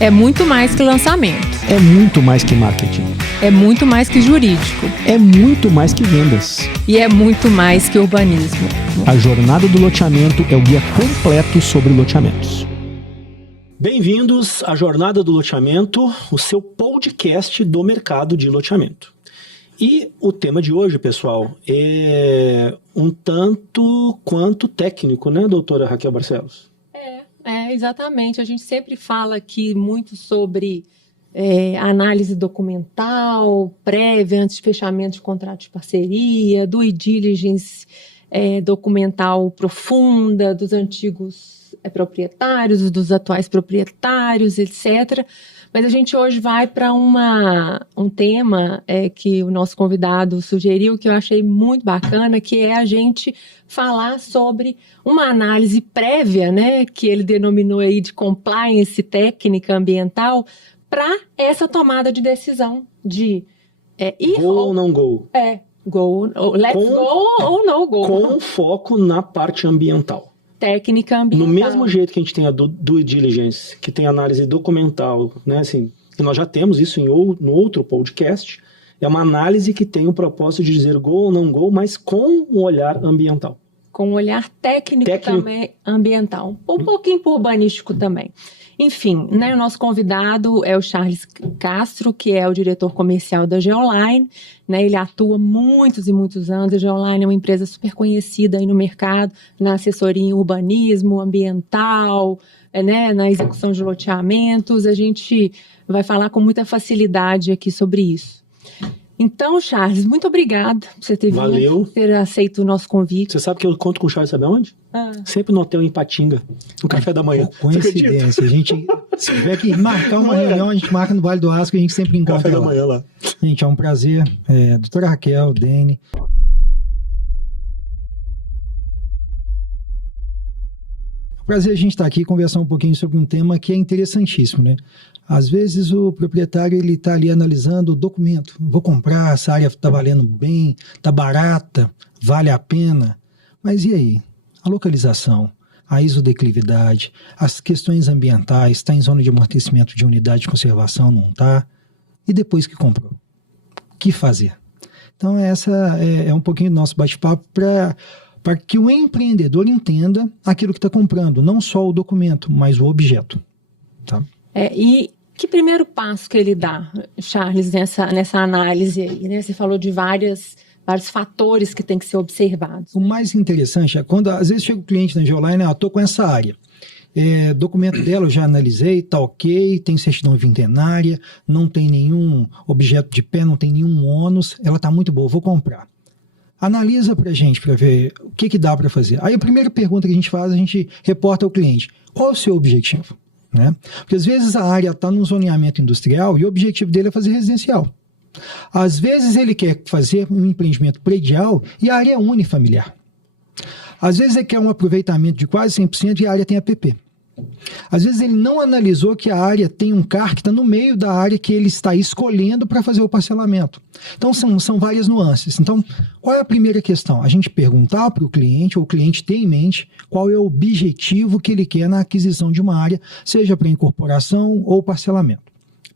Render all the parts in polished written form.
É muito mais que lançamento. É muito mais que marketing. É muito mais que jurídico. É muito mais que vendas. E é muito mais que urbanismo. A Jornada do Loteamento é o guia completo sobre loteamentos. Bem-vindos à Jornada do Loteamento, o seu podcast do mercado de loteamento. E o tema de hoje, pessoal, é um tanto quanto técnico, né, doutora Raquel Barcelos? Exatamente. A gente sempre fala aqui muito sobre análise documental, prévia, antes de fechamento de contrato de parceria, due diligence documental profunda dos antigos proprietários, dos atuais proprietários, etc. Mas a gente hoje vai para um tema que o nosso convidado sugeriu, que eu achei muito bacana, que é a gente falar sobre uma análise prévia, né, que ele denominou aí de compliance técnica ambiental, para essa tomada de decisão de ir go ou não go? Go, let's go ou no go. Com foco na parte ambiental. Técnica ambiental. No mesmo jeito que a gente tem a due diligence, que tem análise documental, né, assim, que nós já temos isso no outro podcast, é uma análise que tem o propósito de dizer go ou não go, mas com um olhar ambiental. Com um olhar técnico também ambiental. Um pouquinho urbanístico também. Enfim, né, o nosso convidado é o Charles Castro, que é o diretor comercial da Geoline, né, ele atua muitos e muitos anos. A Geoline é uma empresa super conhecida aí no mercado, na assessoria em urbanismo, ambiental, né, na execução de loteamentos. A gente vai falar com muita facilidade aqui sobre isso. Então, Charles, muito obrigada por você ter vindo, ter aceito o nosso convite. Você sabe que eu conto com o Charles, sabe aonde? Sempre no hotel em Patinga, no café da manhã. Coincidência, a gente, se tiver que marcar uma reunião, a gente marca no Vale do Aço, que a gente sempre encontra café da manhã lá. Gente, é um prazer. Doutora Raquel, Dene. Prazer a gente estar aqui e conversar um pouquinho sobre um tema que é interessantíssimo, né? Às vezes o proprietário ele está ali analisando o documento. Vou comprar, essa área está valendo bem, está barata, vale a pena. Mas e aí? A localização, a isodeclividade, as questões ambientais, está em zona de amortecimento de unidade de conservação, não está? E depois que comprou? O que fazer? Então essa é um pouquinho do nosso bate-papo para que o empreendedor entenda aquilo que está comprando, não só o documento, mas o objeto. Tá? E que primeiro passo que ele dá, Charles, nessa análise aí, né? Você falou de vários fatores que tem que ser observados. O mais interessante é quando, às vezes, chega o cliente na Geoline, estou com essa área. Documento dela eu já analisei, está ok, tem certidão vintenária, não tem nenhum objeto de pé, não tem nenhum ônus, ela está muito boa, vou comprar. Analisa para a gente, para ver o que dá para fazer. Aí a primeira pergunta que a gente faz, a gente reporta ao cliente, qual é o seu objetivo? Né? Porque às vezes a área está num zoneamento industrial e o objetivo dele é fazer residencial. Às vezes ele quer fazer um empreendimento predial e a área é unifamiliar. Às vezes ele quer um aproveitamento de quase 100% e a área tem APP. Às vezes ele não analisou que a área tem um CAR que está no meio da área que ele está escolhendo para fazer o parcelamento. Então são várias nuances. Então, qual é a primeira questão? A gente perguntar para o cliente, ou o cliente ter em mente qual é o objetivo que ele quer na aquisição de uma área, seja para incorporação ou parcelamento.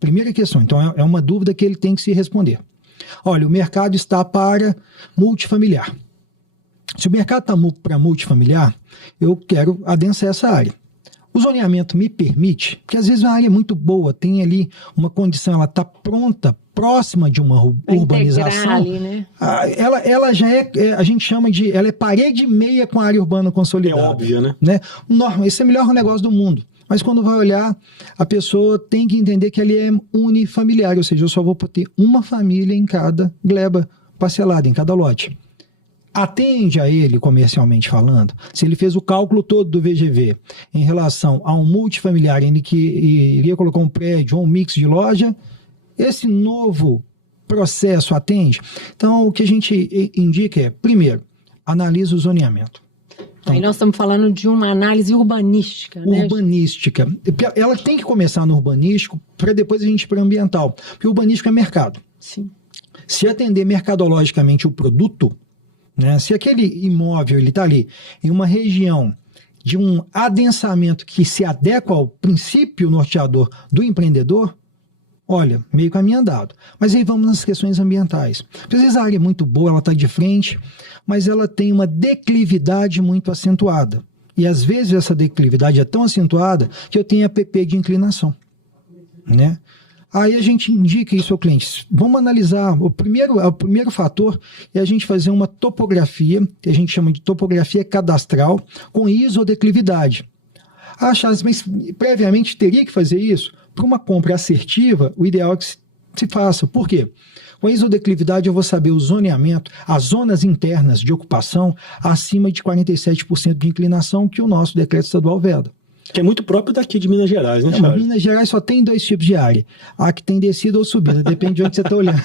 Primeira questão, então é uma dúvida que ele tem que se responder. Olha, o mercado está para multifamiliar. Se o mercado está para multifamiliar, eu quero adensar essa área. O zoneamento me permite, porque às vezes a área é muito boa, tem ali uma condição, ela está pronta, próxima de uma urbanização. Ali, né? Ela já a gente chama de, ela é parede meia com a área urbana consolidada. É óbvio, né? Esse é o melhor negócio do mundo. Mas quando vai olhar, a pessoa tem que entender que ali é unifamiliar, ou seja, eu só vou ter uma família em cada gleba parcelada, em cada lote. Atende a ele, comercialmente falando, se ele fez o cálculo todo do VGV em relação a um multifamiliar em que iria colocar um prédio ou um mix de loja, esse novo processo atende? Então, o que a gente indica é, primeiro, analisa o zoneamento. Então, aí nós estamos falando de uma análise urbanística, né? Urbanística. Ela tem que começar no urbanístico para depois a gente ir para o ambiental, porque o urbanístico é mercado. Sim. Se atender mercadologicamente o produto, né, se aquele imóvel está ali em uma região de um adensamento que se adequa ao princípio norteador do empreendedor, olha, meio caminho andado. Mas aí vamos nas questões ambientais. Às vezes a área é muito boa, ela está de frente, mas ela tem uma declividade muito acentuada. E às vezes essa declividade é tão acentuada que eu tenho APP de inclinação, né? Aí a gente indica isso ao cliente. Vamos analisar. O primeiro fator é a gente fazer uma topografia, que a gente chama de topografia cadastral, com isodeclividade. Ah, Charles, mas previamente teria que fazer isso? Para uma compra assertiva, o ideal é que se faça. Por quê? Com a isodeclividade eu vou saber o zoneamento, as zonas internas de ocupação acima de 47% de inclinação que o nosso decreto estadual veda. Que é muito próprio daqui de Minas Gerais, né, Charles? Minas Gerais só tem 2 tipos de área. A que tem descida ou subida, depende de onde você está olhando.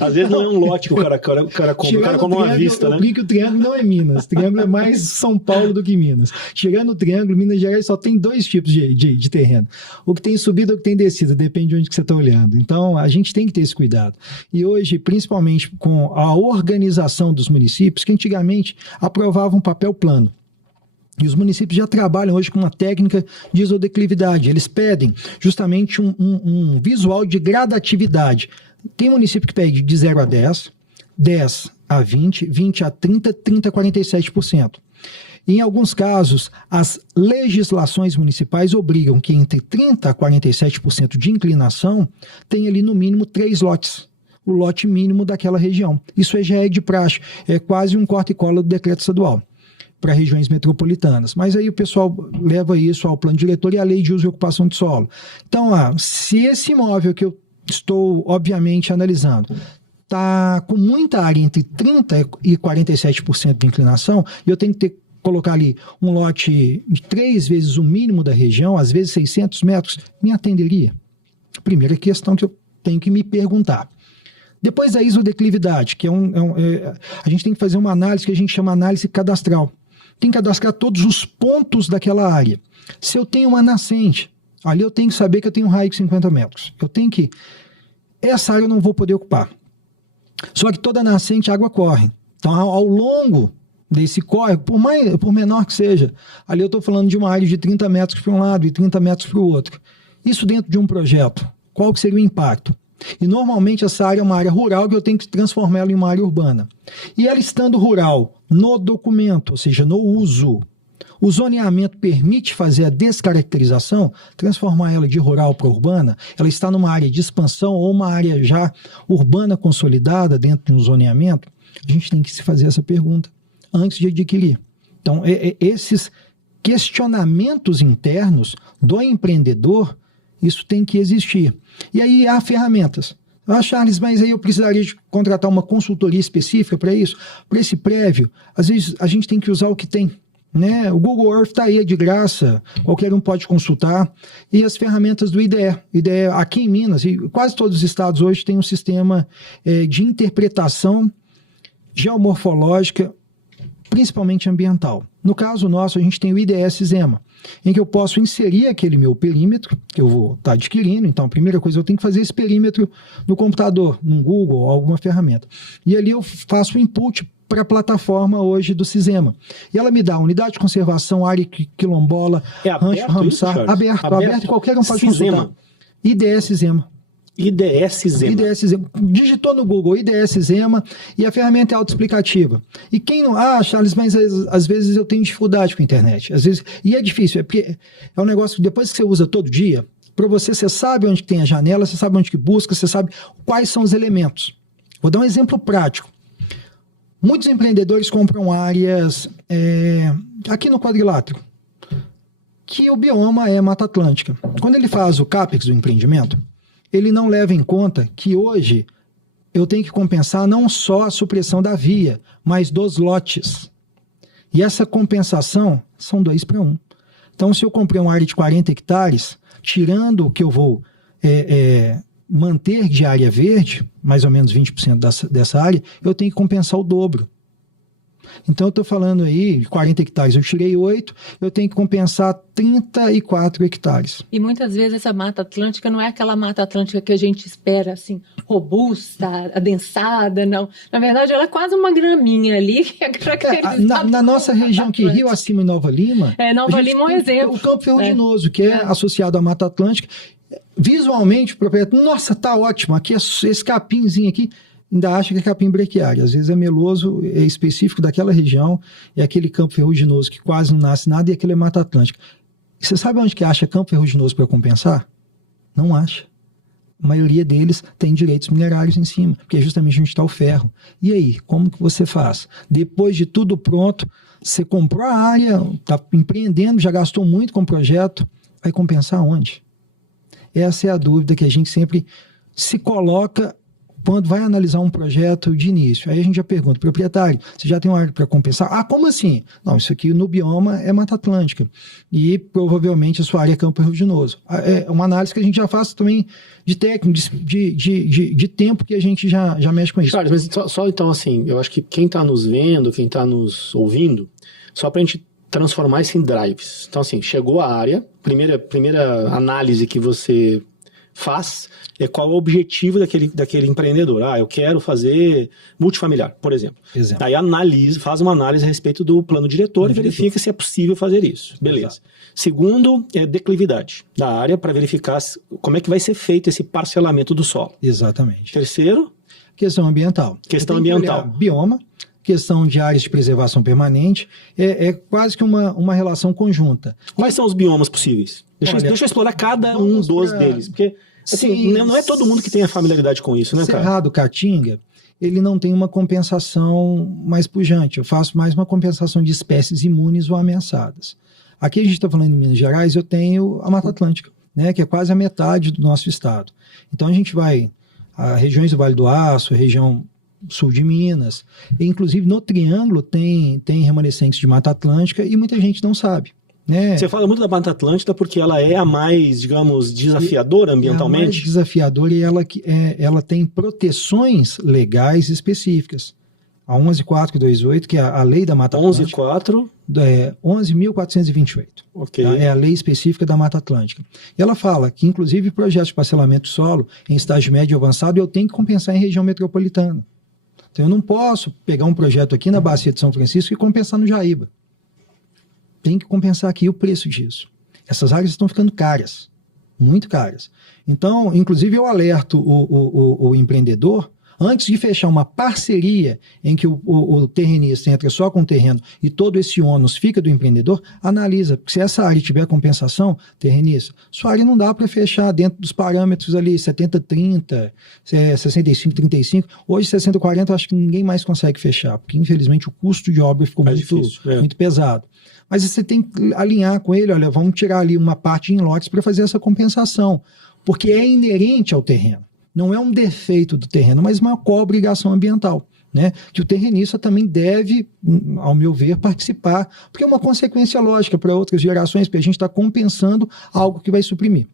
Às vezes não é um lote que o cara compra, o cara compra uma vista, né? Eu brinco que o triângulo não é Minas. O triângulo é mais São Paulo do que Minas. Chegando no triângulo, Minas Gerais só tem 2 tipos de terreno. O que tem subida ou o que tem descida, depende de onde que você está olhando. Então, a gente tem que ter esse cuidado. E hoje, principalmente com a organização dos municípios, que antigamente aprovavam um papel plano. E os municípios já trabalham hoje com uma técnica de isodeclividade. Eles pedem justamente um visual de gradatividade. Tem município que pede de 0 a 10, 10 a 20, 20 a 30, 30 a 47%. Em alguns casos, as legislações municipais obrigam que entre 30 a 47% de inclinação tenha ali no mínimo 3 lotes. O lote mínimo daquela região. Isso já é de praxe. É quase um corta e cola do decreto estadual para regiões metropolitanas. Mas aí o pessoal leva isso ao plano diretor e à lei de uso e ocupação de solo. Então, se esse imóvel que eu estou, obviamente, analisando está com muita área entre 30% e 47% de inclinação, e eu tenho que colocar ali um lote de 3 vezes o mínimo da região, às vezes 600 metros, me atenderia? Primeira questão que eu tenho que me perguntar. Depois da isodeclividade, que a gente tem que fazer uma análise que a gente chama análise cadastral. Tem que cadastrar todos os pontos daquela área. Se eu tenho uma nascente, ali eu tenho que saber que eu tenho um raio de 50 metros. Essa área eu não vou poder ocupar. Só que toda nascente a água corre. Então, ao longo desse córrego, por menor que seja, ali eu estou falando de uma área de 30 metros para um lado e 30 metros para o outro. Isso dentro de um projeto, qual que seria o impacto? E normalmente essa área é uma área rural que eu tenho que transformar ela em uma área urbana. E ela estando rural no documento, ou seja, no uso, o zoneamento permite fazer a descaracterização, transformar ela de rural para urbana, ela está numa área de expansão ou uma área já urbana consolidada dentro de um zoneamento, a gente tem que se fazer essa pergunta antes de adquirir. Então, esses questionamentos internos do empreendedor, isso tem que existir. E aí há ferramentas. Charles, mas aí eu precisaria de contratar uma consultoria específica para isso? Para esse prévio, às vezes a gente tem que usar o que tem. Né? O Google Earth está aí, é de graça, qualquer um pode consultar. E as ferramentas do IDE. IDE aqui em Minas, e quase todos os estados hoje têm um sistema de interpretação geomorfológica, principalmente ambiental. No caso nosso, a gente tem o IDS-ZEMA, em que eu posso inserir aquele meu perímetro, que eu vou estar adquirindo. Então, a primeira coisa, eu tenho que fazer esse perímetro no computador, no Google, ou alguma ferramenta. E ali eu faço o input para a plataforma hoje do CISEMA. E ela me dá unidade de conservação, área quilombola, rancho Ramsar, aberto, qualquer um pode consultar. IDS-ZEMA. IDS-ZEMA. IDS-ZEMA. Digitou no Google IDS-ZEMA e a ferramenta é autoexplicativa. E quem não... Charles, mas às vezes eu tenho dificuldade com a internet. Às vezes, e é difícil, porque é um negócio que depois que você usa todo dia, para você sabe onde que tem a janela, você sabe onde que busca, você sabe quais são os elementos. Vou dar um exemplo prático. Muitos empreendedores compram áreas aqui no quadrilátero, que o bioma é Mata Atlântica. Quando ele faz o CAPEX do empreendimento, ele não leva em conta que hoje eu tenho que compensar não só a supressão da via, mas dos lotes. E essa compensação são 2 para 1. Então, se eu comprei uma área de 40 hectares, tirando o que eu vou manter de área verde, mais ou menos 20% dessa área, eu tenho que compensar o dobro. Então eu estou falando aí, de 40 hectares eu tirei 8, eu tenho que compensar 34 hectares. E muitas vezes essa Mata Atlântica não é aquela Mata Atlântica que a gente espera, assim, robusta, adensada, não. Na verdade, ela é quase uma graminha ali, que é caracterizada. Na nossa região aqui, Rio Acima e Nova Lima... Nova Lima é um exemplo. O Campo Ferruginoso, que é associado à Mata Atlântica. Visualmente, o proprietário, nossa, tá ótimo, aqui esse capinzinho aqui... ainda acha que é capim brequiário. Às vezes é meloso, é específico daquela região, é aquele campo ferruginoso que quase não nasce nada e aquele é Mata Atlântica. E você sabe onde que acha campo ferruginoso para compensar? Não acha. A maioria deles tem direitos minerários em cima, porque é justamente onde está o ferro. E aí, como que você faz? Depois de tudo pronto, você comprou a área, está empreendendo, já gastou muito com o projeto, vai compensar onde? Essa é a dúvida que a gente sempre se coloca quando vai analisar um projeto de início. Aí a gente já pergunta, proprietário, você já tem uma área para compensar? Ah, como assim? Não, isso aqui no bioma é Mata Atlântica. E provavelmente a sua área é campo ferruginoso. É uma análise que a gente já faz também de técnico, de tempo que a gente já mexe com isso. Charles, mas só então assim, eu acho que quem está nos vendo, quem está nos ouvindo, só para a gente transformar isso em drives. Então assim, chegou a área, primeira análise que você faz é qual é o objetivo daquele empreendedor. Eu quero fazer multifamiliar, por exemplo. Aí faz uma análise a respeito do plano diretor e verifica se é possível fazer isso. Beleza. Exato. Segundo, é declividade da área para verificar como é que vai ser feito esse parcelamento do solo. Exatamente. Terceiro, questão ambiental. Questão ambiental. Bioma, questão de áreas de preservação permanente, é quase que uma relação conjunta. Quais são os biomas possíveis? Deixa eu explorar cada um deles, porque assim, não é todo mundo que tem a familiaridade com isso, né, cara? Cerrado Caatinga, ele não tem uma compensação mais pujante. Eu faço mais uma compensação de espécies imunes ou ameaçadas. Aqui a gente está falando em Minas Gerais, eu tenho a Mata Atlântica, né, que é quase a metade do nosso estado. Então a gente vai a regiões do Vale do Aço, região sul de Minas, e inclusive no Triângulo tem remanescentes de Mata Atlântica e muita gente não sabe. Né? Você fala muito da Mata Atlântica porque ela é a mais, digamos, desafiadora ambientalmente? É a mais desafiadora e ela tem proteções legais específicas. A 11.428, que é a lei da Mata Atlântica. 11.428. Ok. Tá? É a lei específica da Mata Atlântica. E ela fala que, inclusive, projetos de parcelamento do solo, em estágio médio e avançado, eu tenho que compensar em região metropolitana. Então, eu não posso pegar um projeto aqui na Bacia de São Francisco e compensar no Jaíba. Tem que compensar aqui o preço disso. Essas áreas estão ficando caras, muito caras. Então, inclusive, eu alerto o empreendedor, antes de fechar uma parceria em que o terrenista entra só com o terreno e todo esse ônus fica do empreendedor, analisa, porque se essa área tiver compensação, terrenista, sua área não dá para fechar dentro dos parâmetros ali, 70-30, 65-35, hoje 60-40 eu acho que ninguém mais consegue fechar, porque infelizmente o custo de obra ficou muito pesado. Mas você tem que alinhar com ele, olha, vamos tirar ali uma parte em lotes para fazer essa compensação, porque é inerente ao terreno. Não é um defeito do terreno, mas uma co-obrigação ambiental, né? Que o terrenista também deve, ao meu ver, participar, porque é uma consequência lógica para outras gerações, porque a gente está compensando algo que vai suprimir.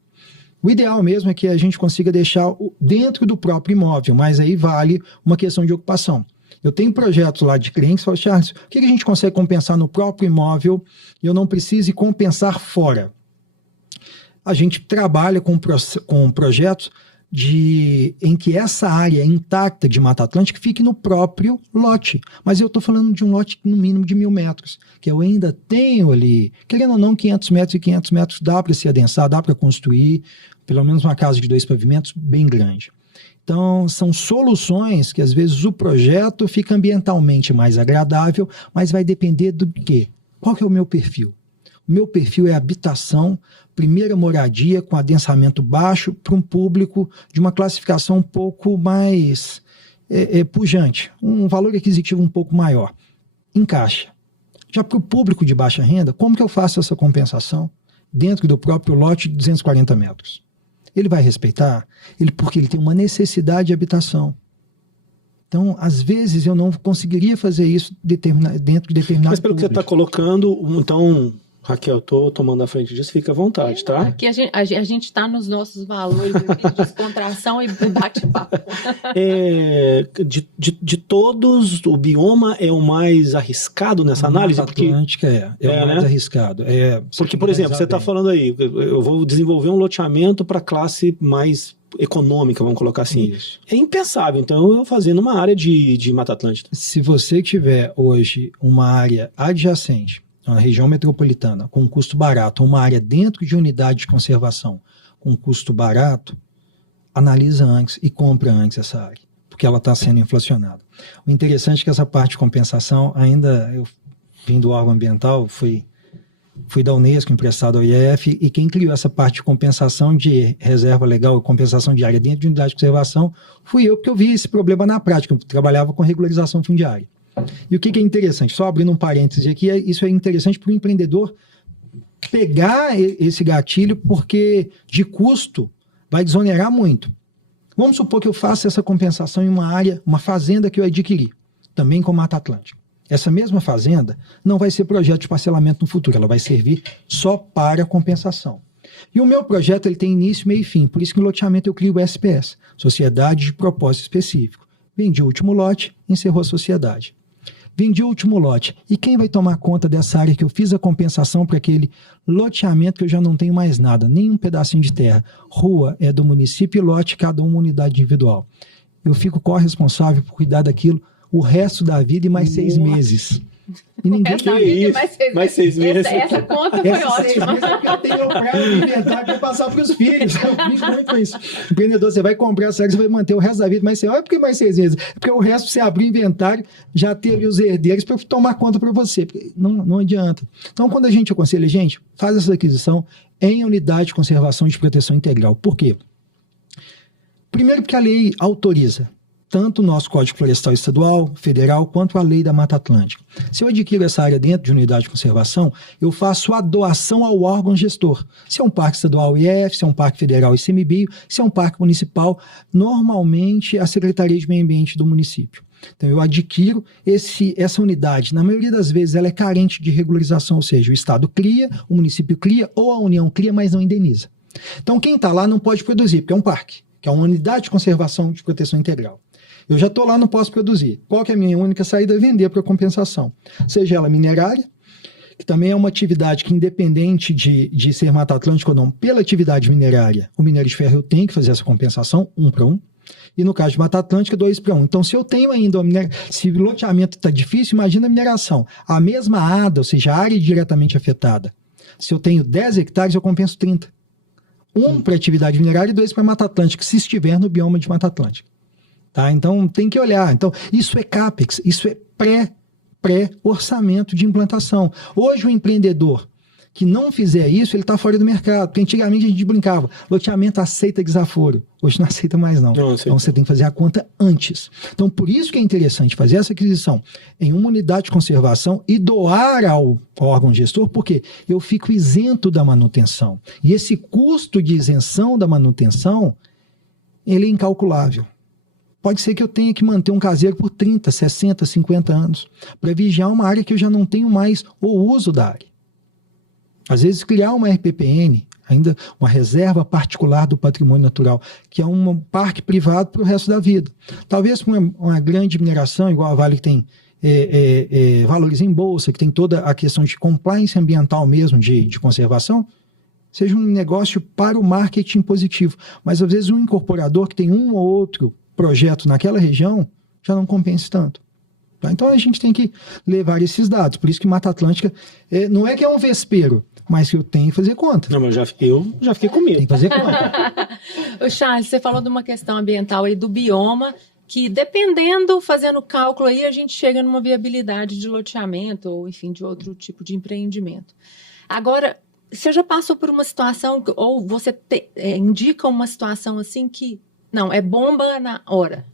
O ideal mesmo é que a gente consiga deixar dentro do próprio imóvel, mas aí vale uma questão de ocupação. Eu tenho projetos lá de clientes que falam, Charles, o que a gente consegue compensar no próprio imóvel e eu não precise compensar fora? A gente trabalha com projetos em que essa área intacta de Mata Atlântica fique no próprio lote. Mas eu estou falando de um lote no mínimo de 1.000 metros, que eu ainda tenho ali, querendo ou não, 500 metros e 500 metros dá para se adensar, dá para construir, pelo menos uma casa de 2 pavimentos bem grande. Então, são soluções que às vezes o projeto fica ambientalmente mais agradável, mas vai depender do quê? Qual que é o meu perfil? O meu perfil é habitação, primeira moradia com adensamento baixo para um público de uma classificação um pouco mais pujante, um valor aquisitivo um pouco maior. Encaixa. Já para o público de baixa renda, como que eu faço essa compensação dentro do próprio lote de 240 metros? Ele vai respeitar? Porque ele tem uma necessidade de habitação. Então, às vezes, eu não conseguiria fazer isso dentro de determinado Mas pelo público. que você está colocando, então, Raquel, tô tomando a frente disso, fica à vontade, tá? Aqui a gente está nos nossos valores aqui de descontração e bate-papo. De todos, o bioma é o mais arriscado nessa análise? Mata Atlântica o mais arriscado. Porque, por exemplo, você está falando aí, eu vou desenvolver um loteamento para classe mais econômica, vamos colocar assim. Isso. É impensável, então, eu fazer numa área de Mata Atlântica. Se você tiver hoje uma área adjacente, uma região metropolitana, com um custo barato, uma área dentro de unidade de conservação com um custo barato, analisa antes e compra antes essa área, porque ela está sendo inflacionada. O interessante é que essa parte de compensação, ainda eu vim do órgão ambiental, fui da Unesco, emprestado ao IEF, e quem criou essa parte de compensação de reserva legal, compensação de área dentro de unidade de conservação, fui eu, porque eu vi esse problema na prática, eu trabalhava com regularização fundiária. E o que é interessante, só abrindo um parêntese aqui, isso é interessante para o empreendedor pegar esse gatilho, porque de custo vai desonerar muito. Vamos supor que eu faça essa compensação em uma área, uma fazenda que eu adquiri, também com Mata Atlântica. Essa mesma fazenda não vai ser projeto de parcelamento no futuro, ela vai servir só para compensação. E o meu projeto ele tem início, meio e fim, por isso que no loteamento eu crio o SPS, Sociedade de Propósito Específico. Vendi o último lote, encerrou a sociedade. Vendi o último lote. E quem vai tomar conta dessa área que eu fiz a compensação para aquele loteamento que eu já não tenho mais nada, nem um pedacinho de terra? Rua é do município e lote, cada uma unidade individual. Eu fico corresponsável por cuidar daquilo o resto da vida e mais 6 meses. E ninguém Essa vida mais 6 meses. Essa conta foi ótima. Eu tenho o prazo de inventário para passar para os filhos. Eu fiz muito com isso. Empreendedor, você vai comprar essa área, você vai manter o resto da vida, mas você olha por que mais 6 meses? É porque o resto você abrir o inventário, já ter ali os herdeiros para tomar conta para você. Porque não adianta. Então, quando a gente aconselha, gente, faz essa aquisição em unidade de conservação de proteção integral. Por quê? Primeiro porque a lei autoriza tanto o nosso Código Florestal Estadual, Federal, quanto a Lei da Mata Atlântica. Se eu adquiro essa área dentro de unidade de conservação, eu faço a doação ao órgão gestor. Se é um parque estadual, IF, se é um parque federal, ICMBio, se é um parque municipal, normalmente a Secretaria de Meio Ambiente do município. Então eu adquiro essa unidade. Na maioria das vezes ela é carente de regularização, ou seja, o Estado cria, o município cria ou a União cria, mas não indeniza. Então quem está lá não pode produzir, porque é um parque, que é uma unidade de conservação de proteção integral. Eu já estou lá, não posso produzir. Qual que é a minha única saída? Vender para compensação. Seja ela minerária, que também é uma atividade que, independente de ser Mata Atlântica ou não, pela atividade minerária, o minério de ferro eu tenho que fazer essa compensação, 1 para 1. E no caso de Mata Atlântica, 2 para 1. Então, se eu tenho ainda, se o loteamento está difícil, imagina a mineração. A mesma ADA, ou seja, a área diretamente afetada. Se eu tenho 10 hectares, eu compenso 30. 1 para atividade minerária e 2 para Mata Atlântica, se estiver no bioma de Mata Atlântica. Tá? Então, tem que olhar. Então, isso é CAPEX, isso é pré-orçamento de implantação. Hoje, o empreendedor que não fizer isso, ele está fora do mercado. Porque antigamente a gente brincava, loteamento aceita desaforo. Hoje não aceita mais, não. Então, você tem que fazer a conta antes. Então, por isso que é interessante fazer essa aquisição em uma unidade de conservação e doar ao órgão gestor, porque eu fico isento da manutenção. E esse custo de isenção da manutenção, ele é incalculável. Pode ser que eu tenha que manter um caseiro por 30, 60, 50 anos para vigiar uma área que eu já não tenho mais o uso da área. Às vezes criar uma RPPN, ainda uma reserva particular do patrimônio natural, que é um parque privado para o resto da vida. Talvez com uma grande mineração, igual a Vale que tem valores em bolsa, que tem toda a questão de compliance ambiental mesmo, de conservação, seja um negócio para o marketing positivo. Mas às vezes um incorporador que tem um ou outro projeto naquela região já não compensa tanto. Tá? Então a gente tem que levar esses dados. Por isso que Mata Atlântica não é que é um vespeiro, mas que eu tenho que fazer conta. Não, mas eu já fiquei com medo. Tem que fazer conta. Ô Charles, você falou de uma questão ambiental aí do bioma, que dependendo, fazendo cálculo aí, a gente chega numa viabilidade de loteamento ou, enfim, de outro tipo de empreendimento. Agora, você já passou por uma situação, ou você indica uma situação assim que não, é bomba na hora?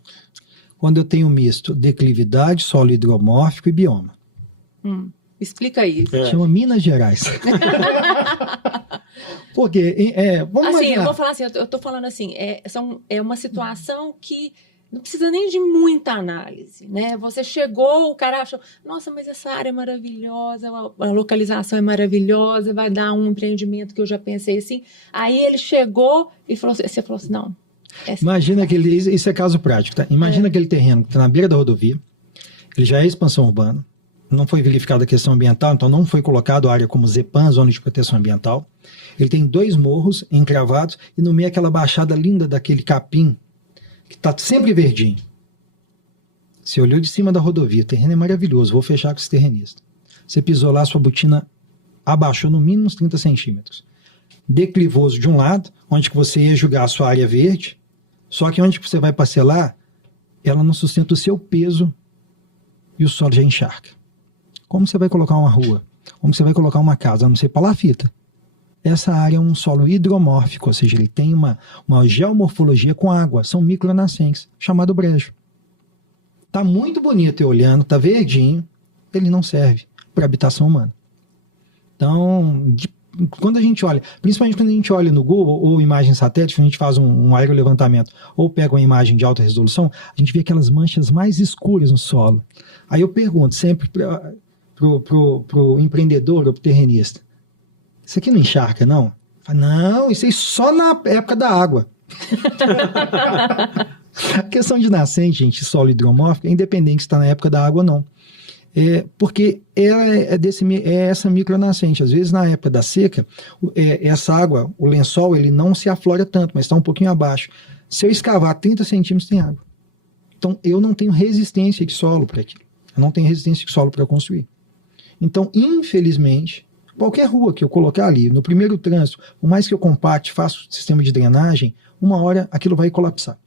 Quando eu tenho misto, declividade, solo hidromórfico e bioma. Explica aí. Chama Minas Gerais. Porque, vamos assim, imaginar. eu vou falar assim, eu tô falando assim, é uma situação que não precisa nem de muita análise, né? Você chegou, o cara achou, nossa, mas essa área é maravilhosa, a localização é maravilhosa, vai dar um empreendimento que eu já pensei assim. Aí ele chegou e falou assim, você falou assim, não. Imagina isso é caso prático, tá? Imagina aquele terreno que está na beira da rodovia, ele já é expansão urbana, não foi verificada a questão ambiental, então não foi colocado a área como ZEPAM, Zona de Proteção Ambiental. Ele tem 2 morros encravados e no meio aquela baixada linda daquele capim, que está sempre verdinho. Você olhou de cima da rodovia, o terreno é maravilhoso, vou fechar com esse terrenista. Você pisou lá, sua botina abaixou no mínimo uns 30 centímetros. Declivoso de um lado, onde que você ia jogar a sua área verde, só que onde que você vai parcelar, ela não sustenta o seu peso e o solo já encharca. Como você vai colocar uma rua? Como você vai colocar uma casa? A não ser palafita. Essa área é um solo hidromórfico, ou seja, ele tem uma geomorfologia com água, são micronascentes, chamado brejo. Está muito bonito eu olhando, está verdinho, ele não serve para habitação humana. Então, quando a gente olha, principalmente quando a gente olha no Google ou imagem satélite, quando a gente faz um aerolevantamento ou pega uma imagem de alta resolução, a gente vê aquelas manchas mais escuras no solo. Aí eu pergunto sempre pro empreendedor ou pro terrenista, isso aqui não encharca, não? Não, isso aí só na época da água. A questão de nascente, gente, solo hidromórfico, é independente se está na época da água ou não. Porque ela é essa micronascente. Às vezes, na época da seca, essa água, o lençol, ele não se aflora tanto, mas está um pouquinho abaixo. Se eu escavar 30 centímetros, tem água. Então, eu não tenho resistência de solo para aquilo. Eu não tenho resistência de solo para construir. Então, infelizmente, qualquer rua que eu colocar ali, no primeiro trânsito, por mais que eu compacte, faça o sistema de drenagem, uma hora aquilo vai colapsar.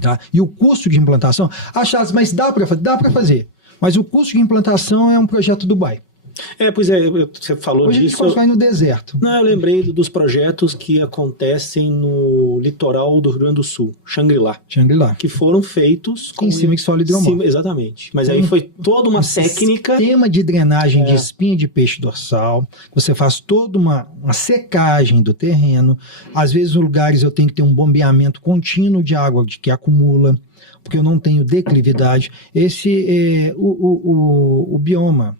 Tá? E o custo de implantação, Charles, mas dá para fazer. Mas o custo de implantação é um projeto Dubai. Pois é, você falou Hoje disso. A gente constrói no deserto. Não, eu lembrei dos projetos que acontecem no litoral do Rio Grande do Sul, Xangri-Lá. Que foram feitos em cima de solo hidromórfico. Exatamente. Mas aí foi toda uma técnica. Sistema de drenagem de espinha de peixe dorsal. Você faz toda uma secagem do terreno. Às vezes, em lugares eu tenho que ter um bombeamento contínuo de água que acumula, porque eu não tenho declividade. Esse o bioma.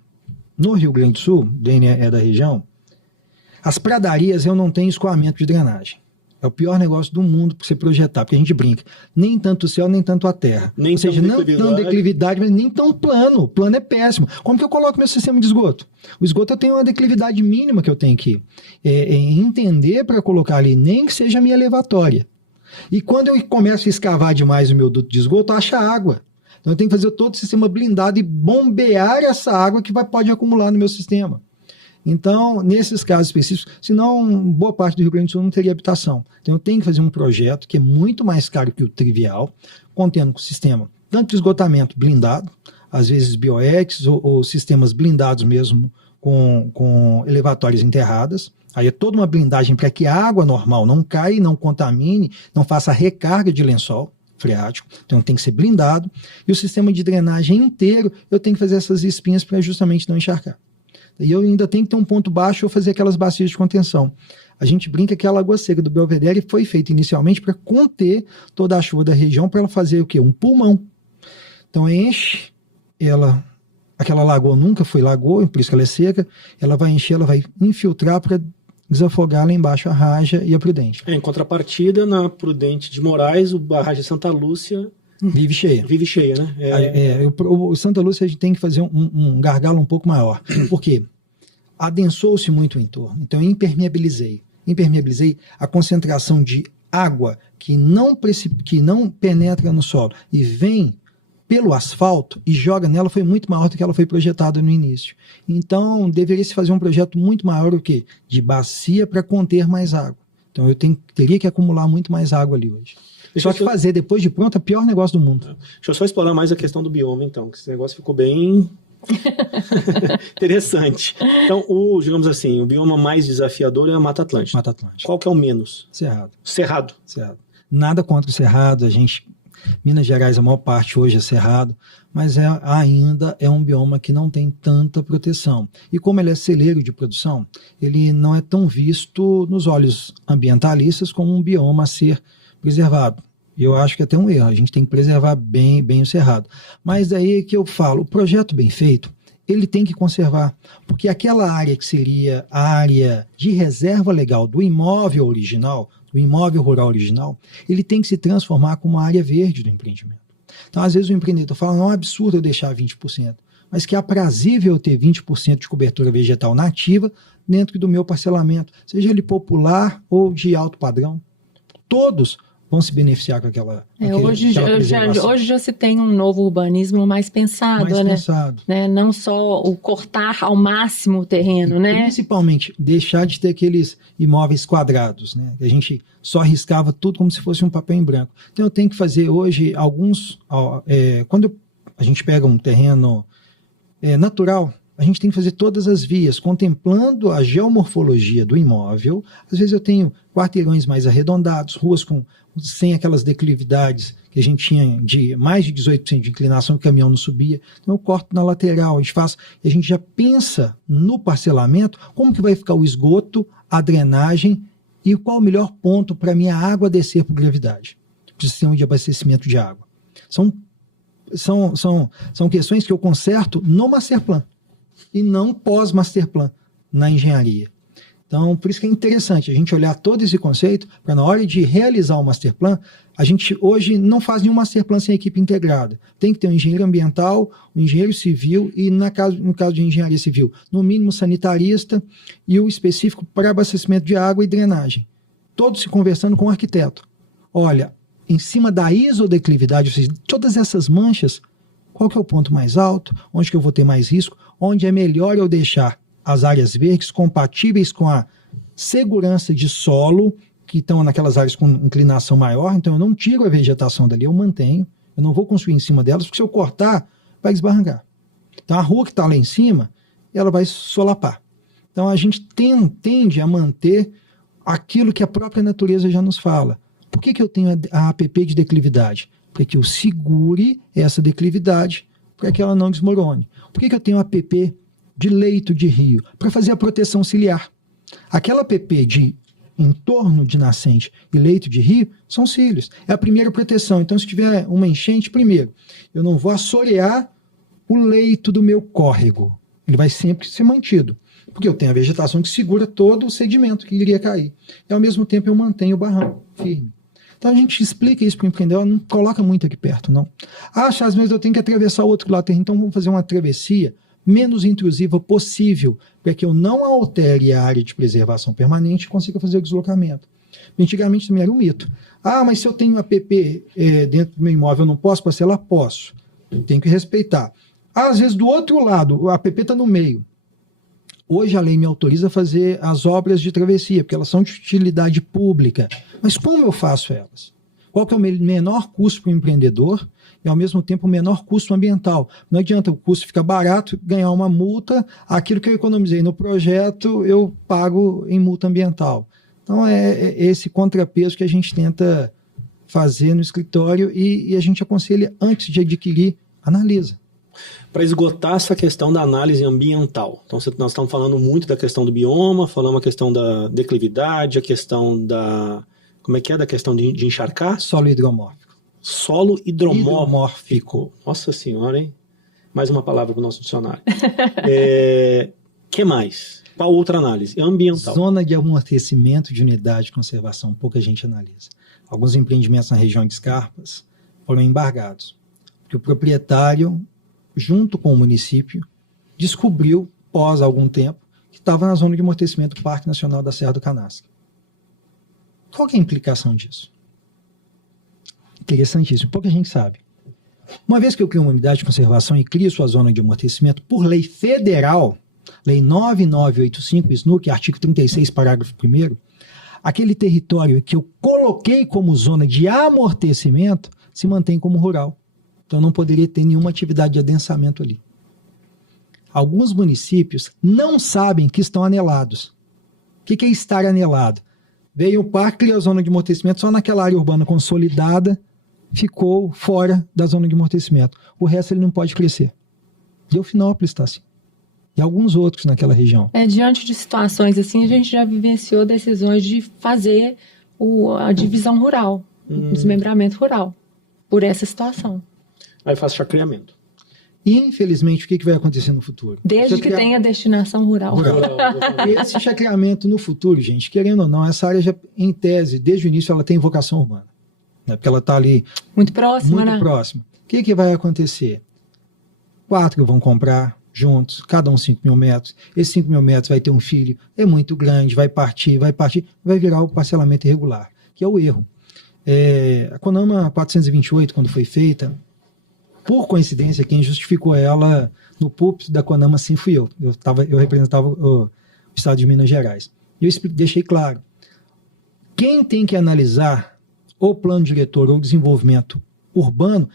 No Rio Grande do Sul, é da região, as pradarias eu não tenho escoamento de drenagem. É o pior negócio do mundo para você projetar, porque a gente brinca. Nem tanto o céu, nem tanto a terra. Ou seja, não tão declividade, mas nem tão plano. O plano é péssimo. Como que eu coloco meu sistema de esgoto? O esgoto eu tenho uma declividade mínima que eu tenho que entender para colocar ali, nem que seja a minha elevatória. E quando eu começo a escavar demais o meu duto de esgoto, acha água. Então eu tenho que fazer todo o sistema blindado e bombear essa água que pode acumular no meu sistema. Então, nesses casos específicos, senão boa parte do Rio Grande do Sul não teria habitação. Então eu tenho que fazer um projeto que é muito mais caro que o trivial, contendo com o sistema tanto de esgotamento blindado, às vezes bioex ou sistemas blindados mesmo com elevatórias enterradas. Aí é toda uma blindagem para que a água normal não caia, não contamine, não faça recarga de lençol freático, então tem que ser blindado, e o sistema de drenagem inteiro, eu tenho que fazer essas espinhas para justamente não encharcar. E eu ainda tenho que ter um ponto baixo ou fazer aquelas bacias de contenção. A gente brinca que a Lagoa Seca do Belvedere foi feita inicialmente para conter toda a chuva da região, para ela fazer o quê? Um pulmão. Então enche, aquela lagoa nunca foi lagoa, por isso que ela é seca, ela vai encher, ela vai infiltrar para desafogar lá embaixo a Raja e a Prudente. Em contrapartida, na Prudente de Moraes, o barragem Santa Lúcia vive cheia. Vive cheia, né? O Santa Lúcia a gente tem que fazer um gargalo um pouco maior. Por quê? Adensou-se muito o entorno. Então eu impermeabilizei a concentração de água que não penetra no solo e vem pelo asfalto e joga nela foi muito maior do que ela foi projetada no início. Então, deveria se fazer um projeto muito maior do que de bacia para conter mais água. Então, eu teria que acumular muito mais água ali hoje. Só que fazer depois de pronto é o pior negócio do mundo. Deixa eu só explorar mais a questão do bioma, então, que esse negócio ficou bem interessante. Então, digamos assim, o bioma mais desafiador é a Mata Atlântica. Mata Atlântica. Qual que é o menos? Cerrado. Nada contra o Cerrado, Minas Gerais, a maior parte hoje é cerrado, mas ainda é um bioma que não tem tanta proteção. E como ele é celeiro de produção, ele não é tão visto nos olhos ambientalistas como um bioma a ser preservado. Eu acho que é até um erro. A gente tem que preservar bem o cerrado. Mas daí que eu falo, o projeto bem feito, ele tem que conservar. Porque aquela área que seria a área de reserva legal do imóvel original, do imóvel rural original, ele tem que se transformar como uma área verde do empreendimento. Então, às vezes o empreendedor fala, não é um absurdo eu deixar 20%, mas que é aprazível eu ter 20% de cobertura vegetal nativa dentro do meu parcelamento, seja ele popular ou de alto padrão. Todos vão se beneficiar com aquela hoje já se tem um novo urbanismo mais pensado, né? Não só o cortar ao máximo o terreno, né? Principalmente deixar de ter aqueles imóveis quadrados, né? A gente só riscava tudo como se fosse um papel em branco. Então eu tenho que fazer hoje quando a gente pega um terreno natural, a gente tem que fazer todas as vias, contemplando a geomorfologia do imóvel. Às vezes eu tenho quarteirões mais arredondados, ruas sem aquelas declividades que a gente tinha de mais de 18% de inclinação, que o caminhão não subia. Então eu corto na lateral, a gente já pensa no parcelamento, como que vai ficar o esgoto, a drenagem e qual o melhor ponto para a minha água descer por gravidade, para o sistema de abastecimento de água. São questões que eu conserto no Masterplan e não pós-Masterplan na engenharia. Então, por isso que é interessante a gente olhar todo esse conceito para na hora de realizar o Masterplan, a gente hoje não faz nenhum Masterplan sem equipe integrada. Tem que ter um engenheiro ambiental, um engenheiro civil e, no caso de engenharia civil, no mínimo sanitarista e o específico para abastecimento de água e drenagem. Todos se conversando com o arquiteto. Olha, em cima da isodeclividade, ou seja, todas essas manchas, qual que é o ponto mais alto, onde que eu vou ter mais risco, onde é melhor eu deixar as áreas verdes compatíveis com a segurança de solo, que estão naquelas áreas com inclinação maior, então eu não tiro a vegetação dali, eu mantenho, eu não vou construir em cima delas, porque se eu cortar, vai esbarrancar. Então a rua que está lá em cima, ela vai solapar. Então a gente tende a manter aquilo que a própria natureza já nos fala. Por que eu tenho a APP de declividade? Para que eu segure essa declividade, para que ela não desmorone. Por que eu tenho a APP de leito de rio? Para fazer a proteção ciliar. Aquela APP de entorno de nascente e leito de rio são cílios. É a primeira proteção. Então, se tiver uma enchente, primeiro, eu não vou assorear o leito do meu córrego. Ele vai sempre ser mantido, porque eu tenho a vegetação que segura todo o sedimento que iria cair. E, ao mesmo tempo, eu mantenho o barranco firme. Então, a gente explica isso para o empreendedor, não coloca muito aqui perto, não. Às vezes eu tenho que atravessar o outro lado, então vamos fazer uma travessia menos intrusiva possível, para que eu não altere a área de preservação permanente e consiga fazer o deslocamento. Antigamente também era um mito. Mas se eu tenho APP dentro do meu imóvel, eu não posso parcelar? Posso. Eu tenho que respeitar. Às vezes, do outro lado, o APP está no meio. Hoje a lei me autoriza a fazer as obras de travessia, porque elas são de utilidade pública. Mas como eu faço elas? Qual que é o menor custo para o empreendedor e, ao mesmo tempo, o menor custo ambiental? Não adianta o custo ficar barato, ganhar uma multa, aquilo que eu economizei no projeto, eu pago em multa ambiental. Então, é esse contrapeso que a gente tenta fazer no escritório e a gente aconselha, antes de adquirir, analisa. Para esgotar essa questão da análise ambiental. Então, nós estamos falando muito da questão do bioma, falamos a questão da declividade, a questão da... Como é que é? Da questão de encharcar? Solo hidromórfico. Solo hidromórfico. Nossa senhora, hein? Mais uma palavra para o nosso dicionário. Que mais? Qual outra análise? Ambiental. Zona de amortecimento de unidade de conservação, pouca gente analisa. Alguns empreendimentos na região de Escarpas foram embargados, porque o proprietário, junto com o município, descobriu, pós algum tempo, que estava na zona de amortecimento do Parque Nacional da Serra do Canastra. Qual que é a implicação disso? Interessantíssimo, pouca gente sabe. Uma vez que eu crio uma unidade de conservação e crio sua zona de amortecimento, por lei federal, lei 9985, SNUC, artigo 36, parágrafo 1º, aquele território que eu coloquei como zona de amortecimento se mantém como rural. Então não poderia ter nenhuma atividade de adensamento ali. Alguns municípios não sabem que estão anelados. O que é estar anelado? Veio o parque, criou a zona de amortecimento, só naquela área urbana consolidada, ficou fora da zona de amortecimento. O resto ele não pode crescer. Delfinópolis está assim. E alguns outros naquela região. Diante de situações assim, a gente já vivenciou decisões de fazer a divisão rural. desmembramento rural, por essa situação. Aí faz chacreamento. E, infelizmente, o que vai acontecer no futuro? Desde que tenha destinação rural. Esse chacreamento no futuro, gente, querendo ou não, essa área já, em tese, desde o início, ela tem vocação urbana. Né? Porque ela está ali... Muito próxima, muito né? próxima. O que vai acontecer? 4 vão comprar juntos, cada um 5 mil metros. Esses 5 mil metros vai ter um filho, é muito grande, vai partir, vai virar o parcelamento irregular, que é o erro. A CONAMA 428, quando foi feita, por coincidência, quem justificou ela no púlpito da CONAMA, sim, fui eu. Eu representava o estado de Minas Gerais. E eu deixei claro, quem tem que analisar o plano diretor ou desenvolvimento urbano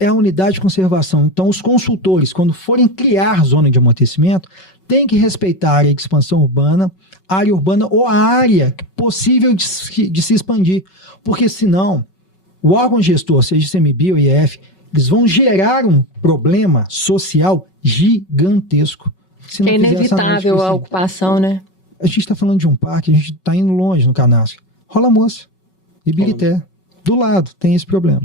é a unidade de conservação. Então, os consultores, quando forem criar zona de amortecimento, têm que respeitar a área de expansão urbana, a área urbana ou a área possível de se expandir. Porque, senão, o órgão gestor, seja ICMBio ou IEF, eles vão gerar um problema social gigantesco. Se não é inevitável a ocupação, né? A gente está falando de um parque, a gente está indo longe no Canastra. Rola Moça, Ibirité. Do lado tem esse problema.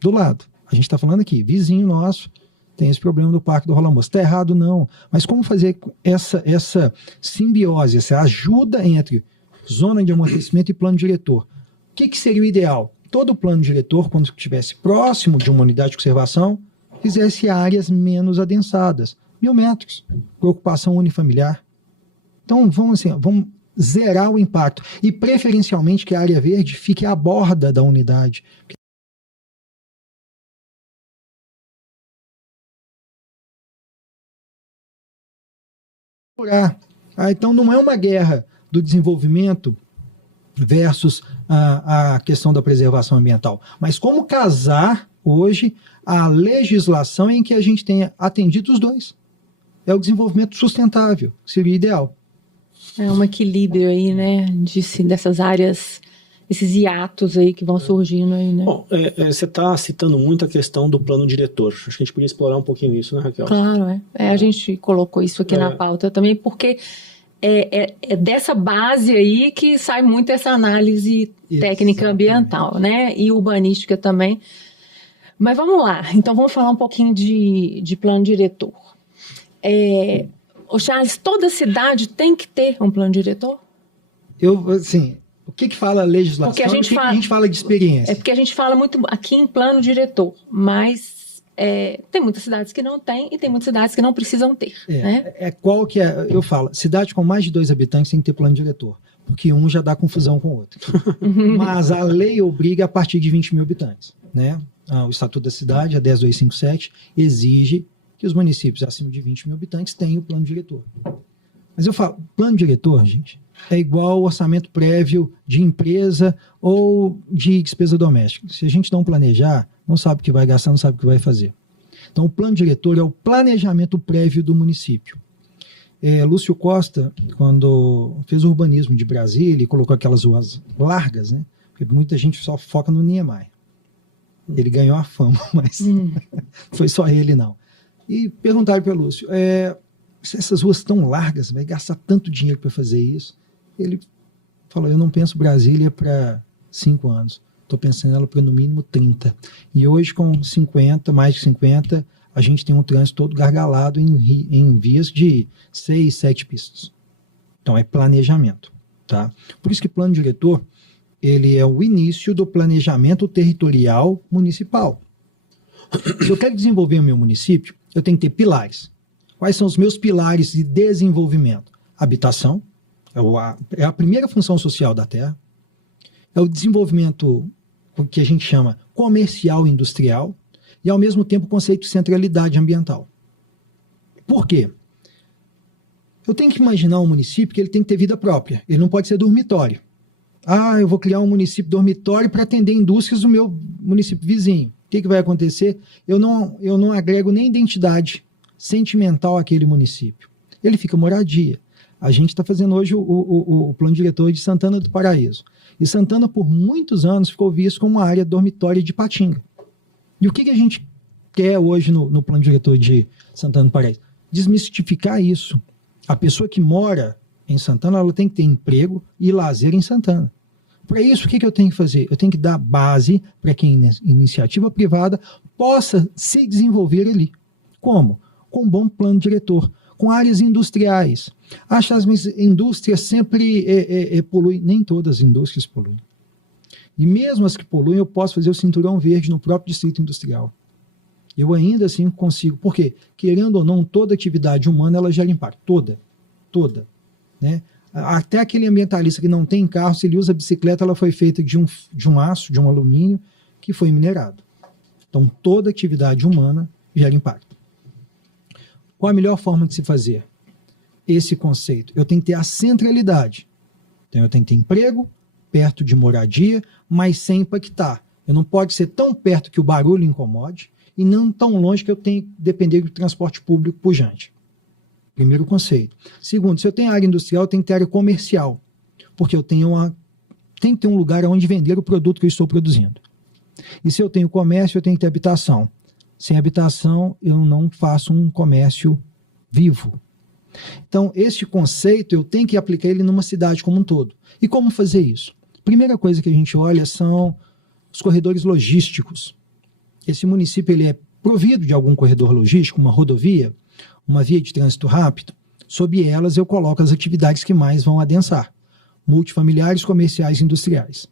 Do lado. A gente está falando aqui, vizinho nosso tem esse problema do Parque do Rola Moça. Está errado, não. Mas como fazer essa simbiose, essa ajuda entre zona de amortecimento e plano diretor? O que seria o ideal? Todo plano diretor, quando estivesse próximo de uma unidade de conservação, fizesse áreas menos adensadas. 1.000 metros, ocupação unifamiliar. Então, vamos zerar o impacto. E, preferencialmente, que a área verde fique à borda da unidade. Então, não é uma guerra do desenvolvimento versus a questão da preservação ambiental. Mas como casar, hoje, a legislação em que a gente tenha atendido os dois. É o desenvolvimento sustentável, seria ideal. É um equilíbrio aí, né, dessas áreas, esses hiatos aí que vão surgindo aí, né? Bom, você está citando muito a questão do plano diretor. Acho que a gente podia explorar um pouquinho isso, né, Raquel? Claro, a gente colocou isso aqui na pauta também, porque é dessa base aí que sai muito essa análise técnica ambiental, né, e urbanística também. Mas vamos lá, então vamos falar um pouquinho de plano diretor. Ô Charles, toda cidade tem que ter um plano diretor? O que fala a legislação? Porque a gente fala de experiência? É porque a gente fala muito aqui em plano diretor, mas tem muitas cidades que não tem e tem muitas cidades que não precisam ter. Qual que é? Eu falo, cidade com mais de 2 habitantes tem que ter plano diretor, porque um já dá confusão com o outro. Mas a lei obriga a partir de 20 mil habitantes, né? O Estatuto da Cidade, a 10257, exige que os municípios acima de 20 mil habitantes tenham o plano diretor. Mas eu falo, plano diretor, gente, é igual ao orçamento prévio de empresa ou de despesa doméstica. Se a gente não planejar, não sabe o que vai gastar, não sabe o que vai fazer. Então, o plano diretor é o planejamento prévio do município. Lúcio Costa, quando fez o urbanismo de Brasília e colocou aquelas ruas largas, né? Porque muita gente só foca no Niemeyer. Ele ganhou a fama, mas foi só ele, não. E perguntaram para o Lúcio, se essas ruas tão largas, vai gastar tanto dinheiro para fazer isso? Ele falou, eu não penso Brasília para 5 anos, estou pensando ela para no mínimo 30. E hoje com 50, mais de 50, a gente tem um trânsito todo gargalado em vias de 6, 7 pistas. Então é planejamento, tá? Por isso que plano diretor, ele é o início do planejamento territorial municipal. Se eu quero desenvolver o meu município, eu tenho que ter pilares. Quais são os meus pilares de desenvolvimento? Habitação, é a primeira função social da terra. É o desenvolvimento que a gente chama comercial e industrial. E, ao mesmo tempo, o conceito de centralidade ambiental. Por quê? Eu tenho que imaginar um município que ele tem que ter vida própria. Ele não pode ser dormitório. Eu vou criar um município dormitório para atender indústrias do meu município vizinho. O que vai acontecer? Eu não agrego nem identidade sentimental àquele município. Ele fica moradia. A gente está fazendo hoje o plano diretor de Santana do Paraíso. E Santana, por muitos anos, ficou visto como uma área dormitória de Patinga. E o que a gente quer hoje no plano diretor de Santana do Paraíso? Desmistificar isso. A pessoa que mora em Santana, ela tem que ter emprego e lazer em Santana. Para isso, o que eu tenho que fazer? Eu tenho que dar base para que a iniciativa privada possa se desenvolver ali. Como? Com um bom plano diretor, com áreas industriais. Acho que as indústrias sempre poluem, nem todas as indústrias poluem. E mesmo as que poluem, eu posso fazer o cinturão verde no próprio distrito industrial. Eu ainda assim consigo. Por quê? Querendo ou não, toda atividade humana ela gera impacto. Toda. Né? Até aquele ambientalista que não tem carro, se ele usa bicicleta, ela foi feita de um aço, de um alumínio, que foi minerado. Então, toda atividade humana gera impacto. Qual a melhor forma de se fazer? Esse conceito. Eu tenho que ter a centralidade. Então, eu tenho que ter emprego, perto de moradia, mas sem impactar. Eu não pode ser tão perto que o barulho incomode e não tão longe que eu tenho que depender do transporte público pujante. Primeiro conceito. Segundo, se eu tenho área industrial, eu tenho que ter área comercial, porque eu tenho que ter um lugar onde vender o produto que eu estou produzindo. E se eu tenho comércio, eu tenho que ter habitação. Sem habitação, eu não faço um comércio vivo. Então, este conceito, eu tenho que aplicar ele numa cidade como um todo. E como fazer isso? Primeira coisa que a gente olha são os corredores logísticos. Esse município ele é provido de algum corredor logístico, uma rodovia, uma via de trânsito rápido. Sob elas eu coloco as atividades que mais vão adensar. Multifamiliares, comerciais e industriais.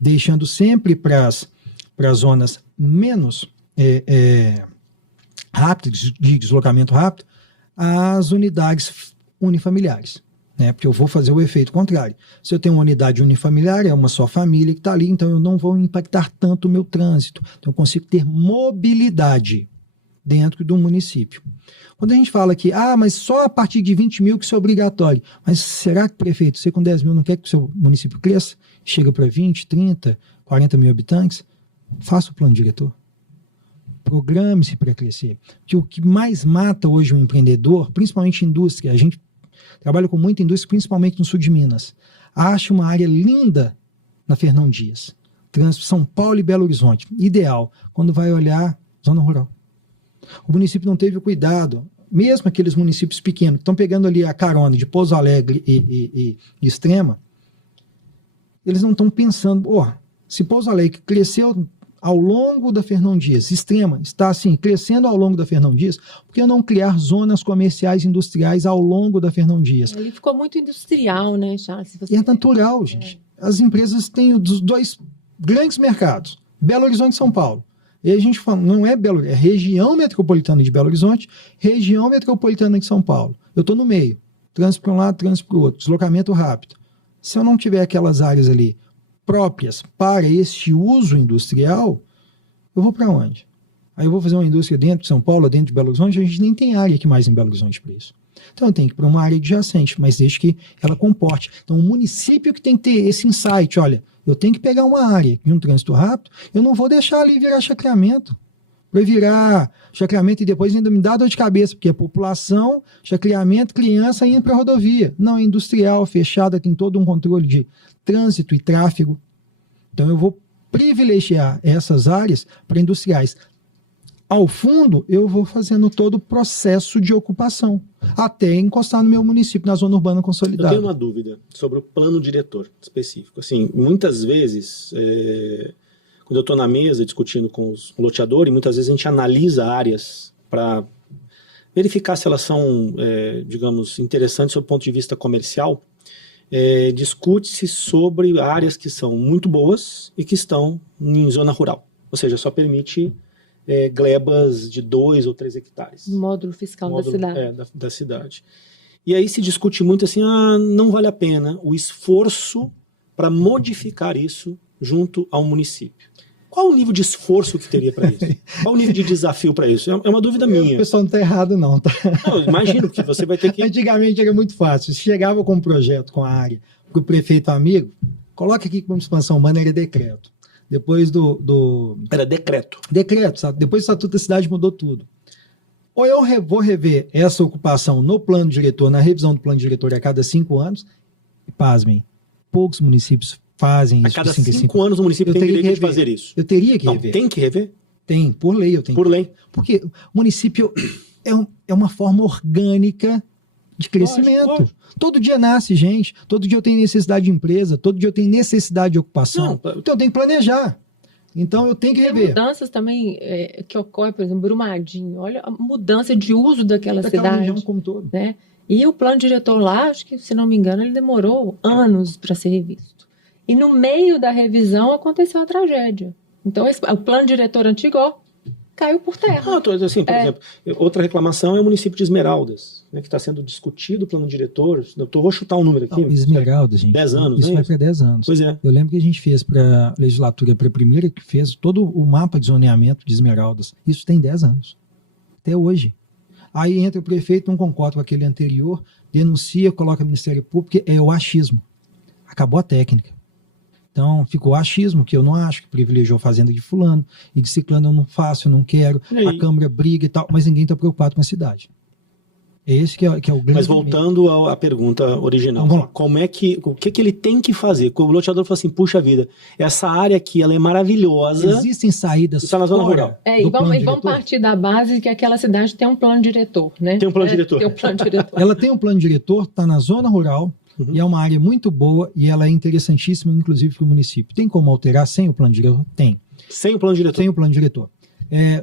Deixando sempre para as zonas menos rápidas, de deslocamento rápido, as unidades unifamiliares. Né? Porque eu vou fazer o efeito contrário. Se eu tenho uma unidade unifamiliar, é uma só família que está ali, então eu não vou impactar tanto o meu trânsito. Então eu consigo ter mobilidade dentro do município. Quando a gente fala que, mas só a partir de 20 mil que isso é obrigatório. Mas será que, prefeito, você com 10 mil não quer que o seu município cresça? Chega para 20, 30, 40 mil habitantes? Faça o plano diretor. Programe-se para crescer. Porque o que mais mata hoje um empreendedor, principalmente indústria, a gente trabalha com muita indústria, principalmente no sul de Minas. Acha uma área linda na Fernão Dias. Trânsito São Paulo e Belo Horizonte. Ideal. Quando vai olhar, zona rural. O município não teve o cuidado, mesmo aqueles municípios pequenos, que estão pegando ali a carona de Pouso Alegre e Extrema, eles não estão pensando, se Pouso Alegre cresceu ao longo da Fernão Dias, Extrema está assim, crescendo ao longo da Fernão Dias, por que não criar zonas comerciais e industriais ao longo da Fernão Dias? Ele ficou muito industrial, né, Charles? E é natural, gente. As empresas têm os dois grandes mercados, Belo Horizonte e São Paulo. E a gente fala, não é Belo, é região metropolitana de Belo Horizonte, região metropolitana de São Paulo. Eu estou no meio, trânsito para um lado, trânsito para o outro, deslocamento rápido. Se eu não tiver aquelas áreas ali próprias para este uso industrial, eu vou para onde? Aí eu vou fazer uma indústria dentro de São Paulo, dentro de Belo Horizonte, a gente nem tem área aqui mais em Belo Horizonte para isso. Então eu tenho que ir para uma área adjacente, mas desde que ela comporte. Então o município que tem que ter esse insight, olha, eu tenho que pegar uma área de um trânsito rápido, eu não vou deixar ali virar chacreamento. Vai virar chacreamento e depois ainda me dá dor de cabeça, porque a população, chacreamento, criança indo para a rodovia. Não, é industrial, fechada, tem todo um controle de trânsito e tráfego. Então eu vou privilegiar essas áreas para industriais. Ao fundo, eu vou fazendo todo o processo de ocupação, até encostar no meu município, na zona urbana consolidada. Eu tenho uma dúvida sobre o plano diretor específico. Assim, muitas vezes, quando eu estou na mesa discutindo com os loteadores, muitas vezes a gente analisa áreas para verificar se elas são, digamos, interessantes do ponto de vista comercial. Discute-se sobre áreas que são muito boas e que estão em zona rural. Ou seja, só permite glebas de 2 ou 3 hectares. Módulo fiscal da cidade. Da cidade. E aí se discute muito assim, não vale a pena o esforço para modificar isso junto ao município. Qual o nível de esforço que teria para isso? Qual o nível de desafio para isso? É uma dúvida minha. O pessoal não está errado, não. Tá? Não, eu imagino que você vai ter que... Antigamente era muito fácil. Se chegava com um projeto, com a área, para o prefeito amigo, coloca aqui como expansão urbana, era decreto. Depois Era decreto. Decreto, sabe? Depois do Estatuto da Cidade mudou tudo. Ou eu vou rever essa ocupação no plano diretor, na revisão do plano diretor a cada 5 anos, e pasmem, poucos municípios fazem isso. A cada 5 anos o município tem direito de fazer isso. Eu teria que rever. Tem que rever? Tem, por lei eu tenho. Por lei. Porque o município é uma forma orgânica de crescimento. Lógico. Todo dia nasce gente, todo dia eu tenho necessidade de empresa, todo dia eu tenho necessidade de ocupação. Então eu tenho que planejar. Então eu tenho que rever. Tem mudanças também que ocorrem, por exemplo, Brumadinho. Olha a mudança de uso daquela cidade. região como um todo. Né? E o plano diretor lá, acho que, se não me engano, ele demorou anos para ser revisto. E no meio da revisão aconteceu a tragédia. Então, o plano diretor antigo, caiu por terra. Assim, por exemplo, outra reclamação é o município de Esmeraldas, né, que está sendo discutido o plano diretor. Vou chutar um número aqui. Esmeraldas, gente. 10 anos, isso vai para 10 anos. Pois é. Eu lembro que a gente fez para a legislatura, para a primeira, que fez todo o mapa de zoneamento de Esmeraldas. Isso tem 10 anos. Até hoje. Aí entra o prefeito, não concorda com aquele anterior, denuncia, coloca o Ministério Público, é o achismo. Acabou a técnica. Então, ficou achismo, que eu não acho, que privilegiou a fazenda de fulano, e de ciclano eu não faço, eu não quero, a Câmara briga e tal, mas ninguém está preocupado com a cidade. Esse que é o grande... Mas voltando à pergunta original, o que ele tem que fazer? O loteador falou assim, puxa vida, essa área aqui ela é maravilhosa. Existem saídas está na zona rural. E vamos partir da base que aquela cidade tem um plano diretor, né? Tem um plano diretor. Tem um plano diretor. Ela tem um plano diretor, está na zona rural, e é uma área muito boa e ela é interessantíssima, inclusive, para o município. Tem como alterar sem o plano diretor? Tem. Sem o plano diretor? Sem o plano diretor.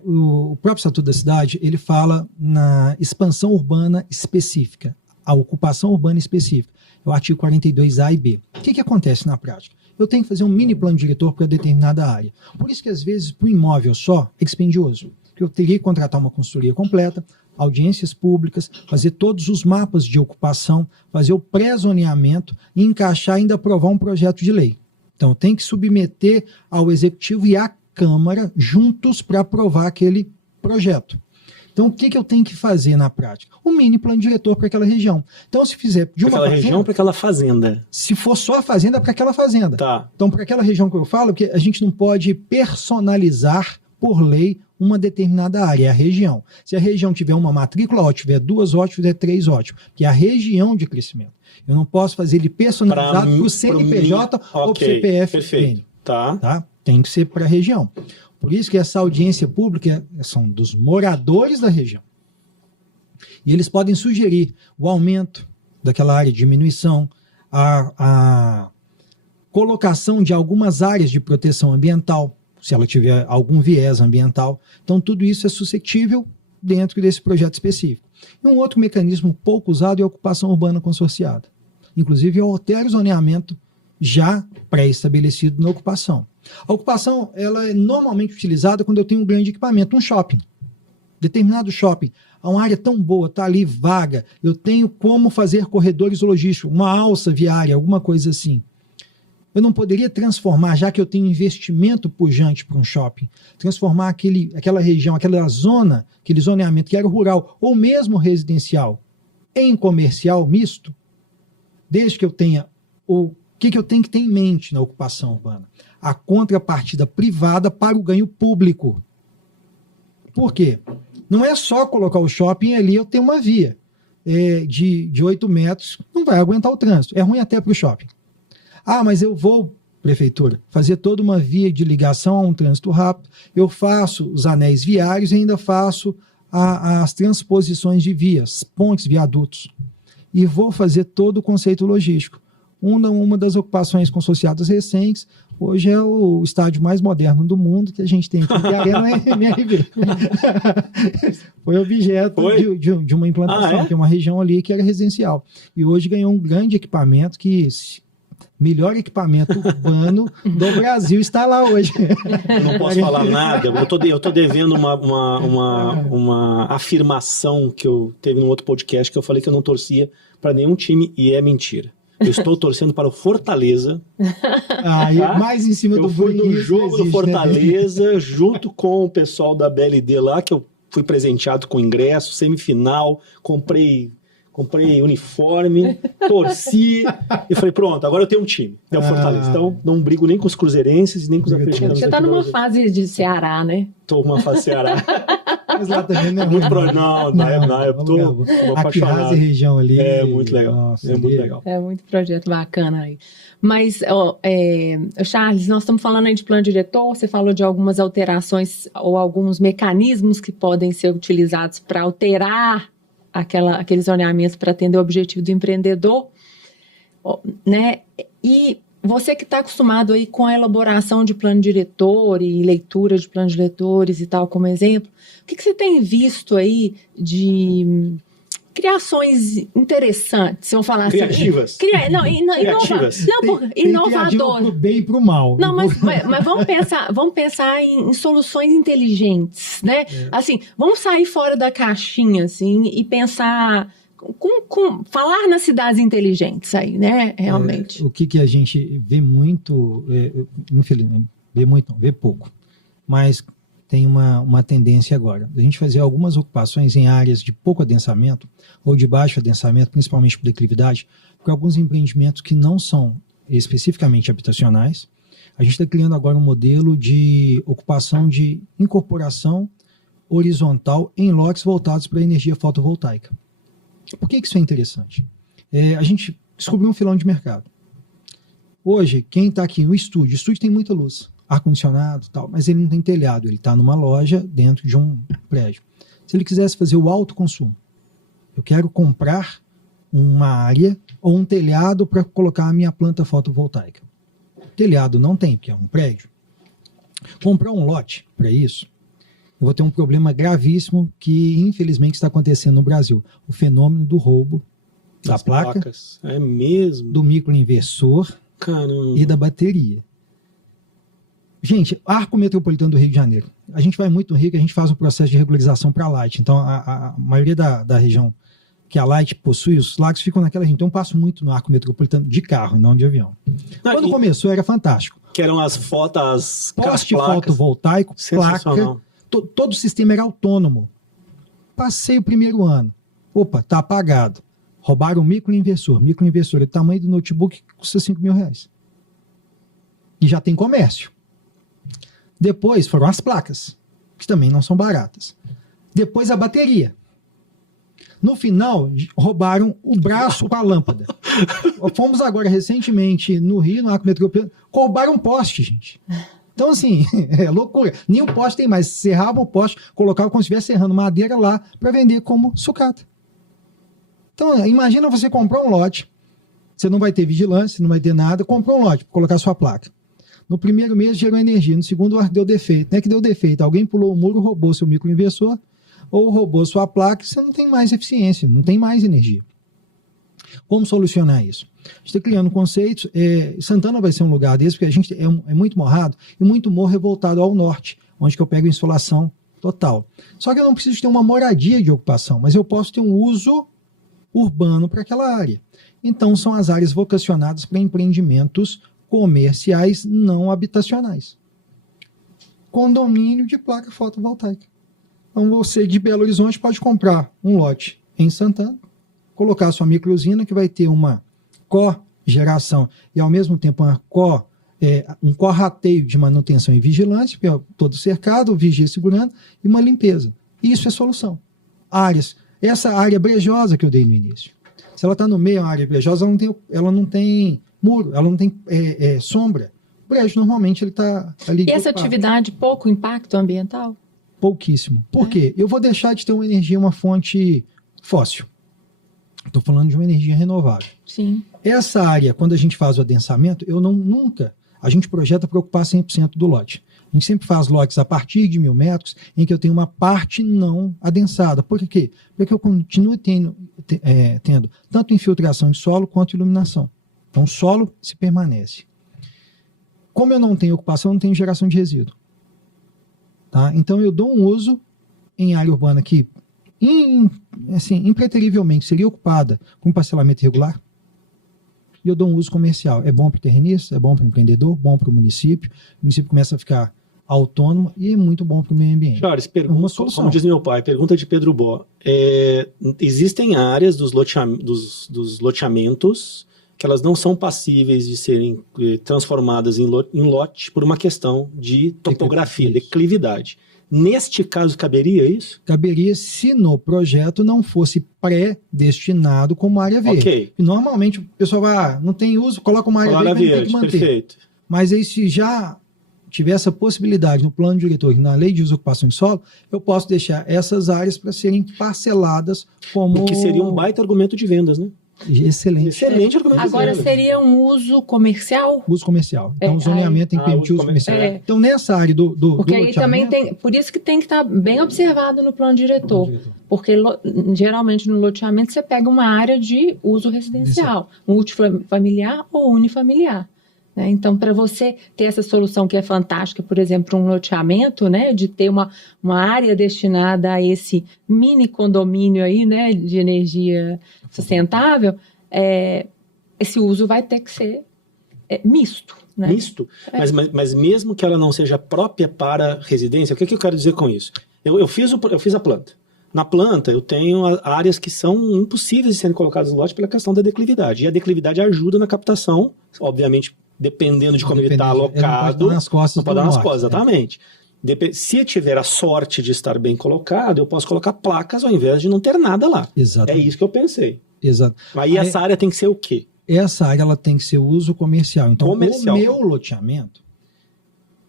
O próprio Estatuto da Cidade, ele fala na expansão urbana específica, a ocupação urbana específica. É o artigo 42A e B. O que acontece na prática? Eu tenho que fazer um mini plano diretor para determinada área. Por isso que, às vezes, para o imóvel só, é dispendioso. Eu teria que contratar uma consultoria completa, audiências públicas, fazer todos os mapas de ocupação, fazer o pré-zoneamento e encaixar e ainda aprovar um projeto de lei. Então, tem que submeter ao Executivo e à Câmara juntos para aprovar aquele projeto. Então, o que eu tenho que fazer na prática? Um mini plano diretor para aquela região. Então, se fizer de uma fazenda, região para aquela fazenda. Se for só a fazenda, para aquela fazenda. Tá. Então, para aquela região que eu falo, que a gente não pode personalizar por lei uma determinada área, é a região. Se a região tiver uma matrícula, tiver 2, tiver 3, que é a região de crescimento. Eu não posso fazer ele personalizado para o CNPJ ou para o CPF. Perfeito. Tá? Tem que ser para a região. Por isso que essa audiência pública são dos moradores da região. E eles podem sugerir o aumento daquela área, diminuição, a colocação de algumas áreas de proteção ambiental, se ela tiver algum viés ambiental. Então, tudo isso é suscetível dentro desse projeto específico. E um outro mecanismo pouco usado é a ocupação urbana consorciada. Inclusive, eu altero o zoneamento já pré-estabelecido na ocupação. A ocupação ela é normalmente utilizada quando eu tenho um grande equipamento, um shopping. Determinado shopping, uma área tão boa, está ali vaga, eu tenho como fazer corredores logísticos, uma alça viária, alguma coisa assim. Eu não poderia transformar, já que eu tenho investimento pujante para um shopping, transformar aquela região, aquela zona, aquele zoneamento que era rural ou mesmo residencial em comercial misto, desde que eu tenha o que eu tenho que ter em mente na ocupação urbana? A contrapartida privada para o ganho público. Por quê? Não é só colocar o shopping ali, eu tenho uma via de 8 metros, não vai aguentar o trânsito. É ruim até para o shopping. Mas eu vou, prefeitura, fazer toda uma via de ligação a um trânsito rápido, eu faço os anéis viários e ainda faço as transposições de vias, pontes, viadutos. E vou fazer todo o conceito logístico. Uma das ocupações consorciadas recentes, hoje é o estádio mais moderno do mundo que a gente tem aqui, que é a Arena MRV. Foi objeto de uma implantação, que é uma região ali que era residencial. E hoje ganhou um grande equipamento melhor equipamento urbano do Brasil está lá hoje. Eu não posso falar nada, eu tô devendo uma afirmação que eu teve num outro podcast que eu falei que eu não torcia para nenhum time e é mentira. Eu estou torcendo para o Fortaleza. Mais em cima do fui no jogo do Fortaleza, né? Junto com o pessoal da BLD lá, que eu fui presenteado com ingresso, semifinal, comprei uniforme, torci e falei, pronto, agora eu tenho um time, é o Fortaleza. Então, não brigo nem com os cruzeirenses, nem com os africanos. Você tá numa fase de Ceará, né? Tô numa fase de Ceará. Mas lá também não é ruim. Eu tô apaixonado. A região ali. É muito legal. Nossa, muito legal. É muito projeto bacana aí. Mas, Charles, nós estamos falando aí de plano diretor, você falou de algumas alterações ou alguns mecanismos que podem ser utilizados para alterar aqueles zoneamentos para atender o objetivo do empreendedor, né? E você que está acostumado aí com a elaboração de plano diretor e leitura de planos diretores e tal, como exemplo, o que você tem visto aí de criações interessantes, vamos falar criativas. Assim. Criativas. Inovador. Pro bem e pro mal. Não, mas vamos pensar em soluções inteligentes, né? Assim, vamos sair fora da caixinha, assim, e pensar... falar nas cidades inteligentes aí, né? Realmente. O que a gente vê muito, infelizmente, vê pouco, mas tem uma tendência agora. A gente fazer algumas ocupações em áreas de pouco adensamento ou de baixo adensamento, principalmente por declividade, por alguns empreendimentos que não são especificamente habitacionais. A gente está criando agora um modelo de ocupação de incorporação horizontal em lotes voltados para a energia fotovoltaica. Por que isso é interessante? A gente descobriu um filão de mercado. Hoje, quem está aqui no estúdio, o estúdio tem muita luz, ar-condicionado e tal, mas ele não tem telhado, ele está numa loja dentro de um prédio. Se ele quisesse fazer o autoconsumo, eu quero comprar uma área ou um telhado para colocar a minha planta fotovoltaica. Telhado não tem, porque é um prédio. Comprar um lote para isso, eu vou ter um problema gravíssimo que, infelizmente, está acontecendo no Brasil. O fenômeno do roubo da placa, placas. É mesmo? Do microinversor. Caramba. E da bateria. Gente, Arco Metropolitano do Rio de Janeiro. A gente vai muito no Rio, que a gente faz um processo de regularização para a Light. Então, a maioria da região que a Light possui, os lagos ficam naquela região. Então, eu passo muito no Arco Metropolitano de carro, não de avião. Quando começou, era fantástico. Que eram as fotos, poste fotovoltaico, placa... Todo o sistema era autônomo. Passei o primeiro ano. Opa, tá apagado. Roubaram o microinversor. Microinversor é o tamanho do notebook que custa R$5.000. E já tem comércio. Depois foram as placas, que também não são baratas. Depois a bateria. No final, roubaram o braço com a lâmpada. Fomos agora recentemente no Rio, no Arco Metropolitano, roubaram um poste, gente. Então, assim, é loucura. Nenhum poste tem mais. Serravam o poste, colocavam como se estivesse serrando madeira lá para vender como sucata. Então, imagina você comprar um lote, você não vai ter vigilância, não vai ter nada, comprou um lote para colocar sua placa. No primeiro mês gerou energia, no segundo deu defeito. Não é que deu defeito, alguém pulou o muro, roubou seu microinversor, ou roubou sua placa, você não tem mais eficiência, não tem mais energia. Como solucionar isso? A gente está criando conceitos. Santana vai ser um lugar desse, porque a gente é muito morrado e muito morro revoltado ao norte, onde que eu pego insolação total. Só que eu não preciso ter uma moradia de ocupação, mas eu posso ter um uso urbano para aquela área. Então, são as áreas vocacionadas para empreendimentos comerciais não habitacionais. Condomínio de placa fotovoltaica. Então, você de Belo Horizonte pode comprar um lote em Santana, colocar sua microusina, que vai ter uma cogeração e, ao mesmo tempo, um corrateio de manutenção e vigilância, porque é todo cercado, vigia segurando, e uma limpeza. Isso é solução. Essa área brejosa que eu dei no início. Se ela está no meio, a área brejosa, ela não tem muro, ela não tem sombra. O brejo, normalmente, ele está ali... E essa atividade, pouco impacto ambiental? Pouquíssimo. Por quê? Eu vou deixar de ter uma energia, uma fonte fóssil. Estou falando de uma energia renovável. Sim. Essa área, quando a gente faz o adensamento, a gente projeta para ocupar 100% do lote. A gente sempre faz lotes a partir de 1.000 metros, em que eu tenho uma parte não adensada. Por quê? Porque eu continuo tendo tanto infiltração de solo quanto iluminação. Então, o solo se permanece. Como eu não tenho ocupação, eu não tenho geração de resíduo. Tá? Então, eu dou um uso em área urbana que, impreterivelmente, seria ocupada com parcelamento irregular, e eu dou um uso comercial. É bom para o terrenista, é bom para o empreendedor, bom para o município começa a ficar autônomo e é muito bom para o meio ambiente. Charles, como diz meu pai, pergunta de Pedro Bó. Existem áreas dos loteamentos que elas não são passíveis de serem transformadas em lote por uma questão de topografia, declividade. Neste caso, caberia isso? Caberia se no projeto não fosse pré-destinado como área verde. Okay. E normalmente o pessoal vai, não tem uso, coloca uma área verde, tem que manter. Perfeito. Mas aí se já tiver essa possibilidade no plano diretor e na lei de uso e ocupação de solo, eu posso deixar essas áreas para serem parceladas como... O que seria um baita argumento de vendas, né? Excelente. Excelente argumento Agora de vendas. seria um uso comercial? Uso comercial. Então, o zoneamento tem que permitir uso comercial. É. Nessa área do Porque aí também loteamento, tem... Por isso que tem que estar bem observado no plano diretor. Porque geralmente no loteamento você pega uma área de uso residencial, multifamiliar ou unifamiliar. Né? Então, para você ter essa solução que é fantástica, por exemplo, um loteamento, né, de ter uma área destinada a esse mini condomínio aí, né, de energia sustentável, esse uso vai ter que ser misto. Né? Misto? Mas mesmo que ela não seja própria para residência, o que eu quero dizer com isso? Eu fiz a planta. Na planta, eu tenho áreas que são impossíveis de serem colocadas no lote pela questão da declividade. E a declividade ajuda na captação, obviamente, dependendo de como ele está alocado. Não pode dar nas costas. Exatamente. Se eu tiver a sorte de estar bem colocado, eu posso colocar placas ao invés de não ter nada lá. Exatamente. É isso que eu pensei. Exato. Aí essa área tem que ser o quê? Essa área ela tem que ser uso comercial. Então, comercial. O meu loteamento,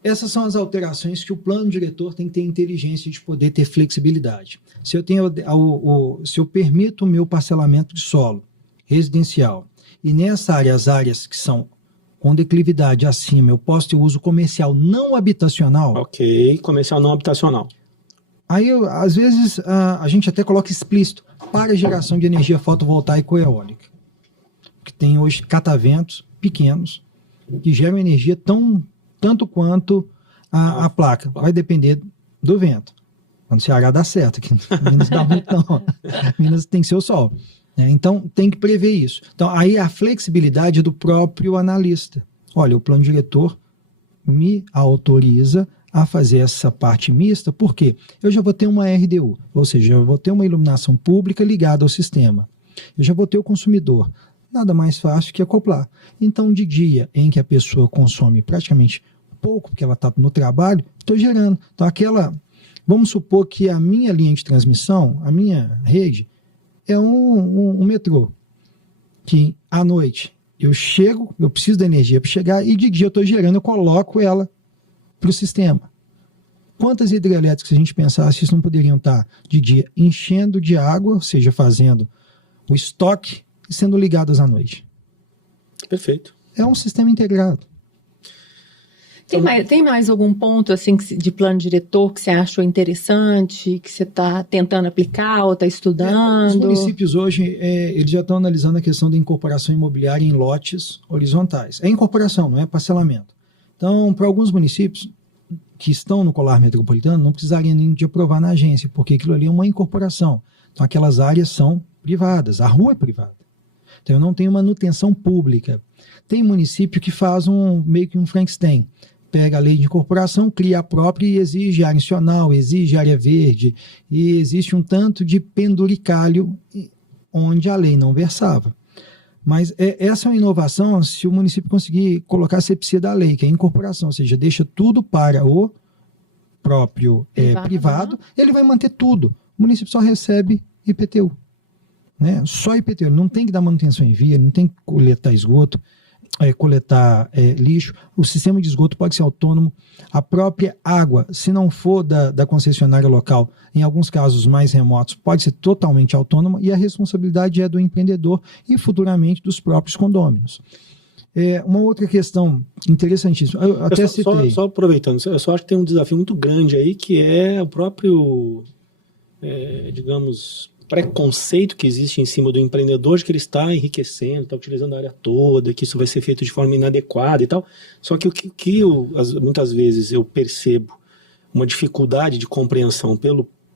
essas são as alterações que o plano diretor tem que ter inteligência de poder ter flexibilidade. Se eu permito o meu parcelamento de solo residencial e nessa área, as áreas que são com declividade acima, eu posso ter uso comercial não habitacional. Ok, comercial não habitacional. Aí, às vezes, a gente até coloca explícito para geração de energia fotovoltaica ou eólica. Que tem hoje cataventos pequenos que geram energia tanto quanto a placa. Vai depender do vento. Quando o Ceará dá certo, que Minas dá muito não. Minas tem que ser o sol. Então, tem que prever isso. Então, aí a flexibilidade do próprio analista. Olha, o plano diretor me autoriza a fazer essa parte mista, porque eu já vou ter uma RDU, ou seja, eu vou ter uma iluminação pública ligada ao sistema. Eu já vou ter o consumidor. Nada mais fácil que acoplar. Então, de dia em que a pessoa consome praticamente pouco, porque ela está no trabalho, estou gerando. Então, vamos supor que a minha linha de transmissão, a minha rede, é um metrô, que à noite eu chego, eu preciso da energia para chegar, e de dia eu estou gerando, eu coloco ela para o sistema. Quantas hidrelétricas, se a gente pensasse, isso não poderiam estar de dia enchendo de água, ou seja, fazendo o estoque e sendo ligadas à noite? Perfeito. É um sistema integrado. Tem mais algum ponto assim de plano diretor que você achou interessante, que você está tentando aplicar ou está estudando? Os municípios hoje, eles já estão analisando a questão da incorporação imobiliária em lotes horizontais. É incorporação, não é parcelamento. Então, para alguns municípios que estão no colar metropolitano, não precisariam nem de aprovar na agência, porque aquilo ali é uma incorporação. Então, aquelas áreas são privadas, a rua é privada. Então, eu não tenho manutenção pública. Tem município que faz meio que um Frankenstein. Pega a lei de incorporação, cria a própria e exige área nacional, exige área verde, e existe um tanto de penduricalho onde a lei não versava. Mas essa é uma inovação se o município conseguir colocar a sepsia da lei, que é a incorporação, ou seja, deixa tudo para o próprio privado, ele vai manter tudo. O município só recebe IPTU. Né? Só IPTU, ele não tem que dar manutenção em via, não tem que coletar esgoto, coletar lixo, o sistema de esgoto pode ser autônomo, a própria água, se não for da concessionária local, em alguns casos mais remotos, pode ser totalmente autônoma e a responsabilidade é do empreendedor e futuramente dos próprios condôminos. Uma outra questão interessantíssima, eu até citei. Só aproveitando, eu só acho que tem um desafio muito grande aí, que é o próprio, digamos, preconceito que existe em cima do empreendedor, de que ele está enriquecendo, está utilizando a área toda, que isso vai ser feito de forma inadequada e tal. Só que muitas vezes eu percebo uma dificuldade de compreensão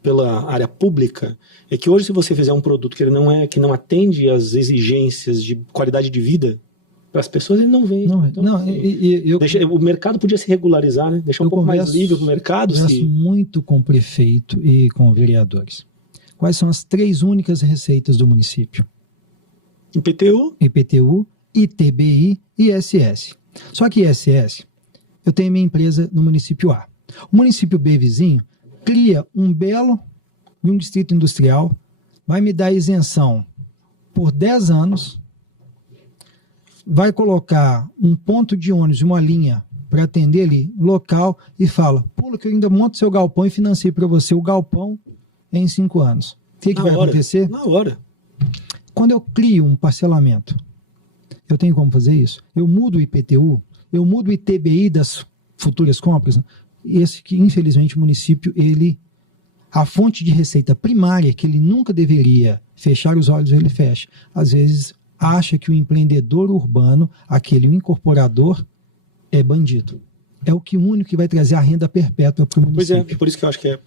pela área pública, é que hoje, se você fizer um produto que que não atende às exigências de qualidade de vida para as pessoas, ele não vende. O mercado podia se regularizar, né? Deixar um pouco mais livre para o mercado. Eu converso muito com o prefeito e com vereadores. Quais são as 3 únicas receitas do município? IPTU, ITBI e ISS. Só que ISS, eu tenho minha empresa no município A. O município B vizinho cria um distrito industrial, vai me dar isenção por 10 anos, vai colocar um ponto de ônibus, uma linha para atender ali local e fala, pula que eu ainda monto seu galpão e financio para você o galpão em 5 anos. O que vai acontecer? Na hora. Quando eu crio um parcelamento, eu tenho como fazer isso? Eu mudo o IPTU, eu mudo o ITBI das futuras compras. Esse que, infelizmente, o município, a fonte de receita primária, que ele nunca deveria fechar os olhos, ele fecha. Às vezes, acha que o empreendedor urbano, o incorporador, é bandido. É o único que vai trazer a renda perpétua para o município. Pois é, por isso que eu acho que é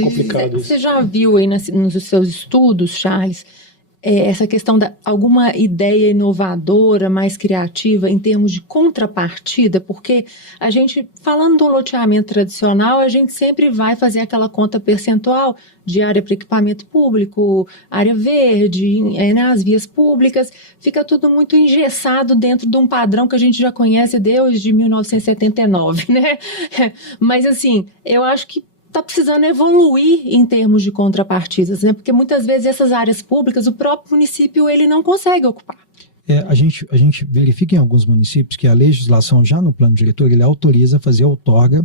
complicado isso. Você já viu aí nos seus estudos, Charles, essa questão de alguma ideia inovadora, mais criativa, em termos de contrapartida? Porque a gente, falando do loteamento tradicional, a gente sempre vai fazer aquela conta percentual de área para equipamento público, área verde, nas vias públicas, fica tudo muito engessado dentro de um padrão que a gente já conhece desde 1979, né? Mas, assim, eu acho que está precisando evoluir em termos de contrapartidas, né? Porque muitas vezes essas áreas públicas, o próprio município ele não consegue ocupar. A gente verifica em alguns municípios que a legislação já no plano diretor ele autoriza fazer outorga,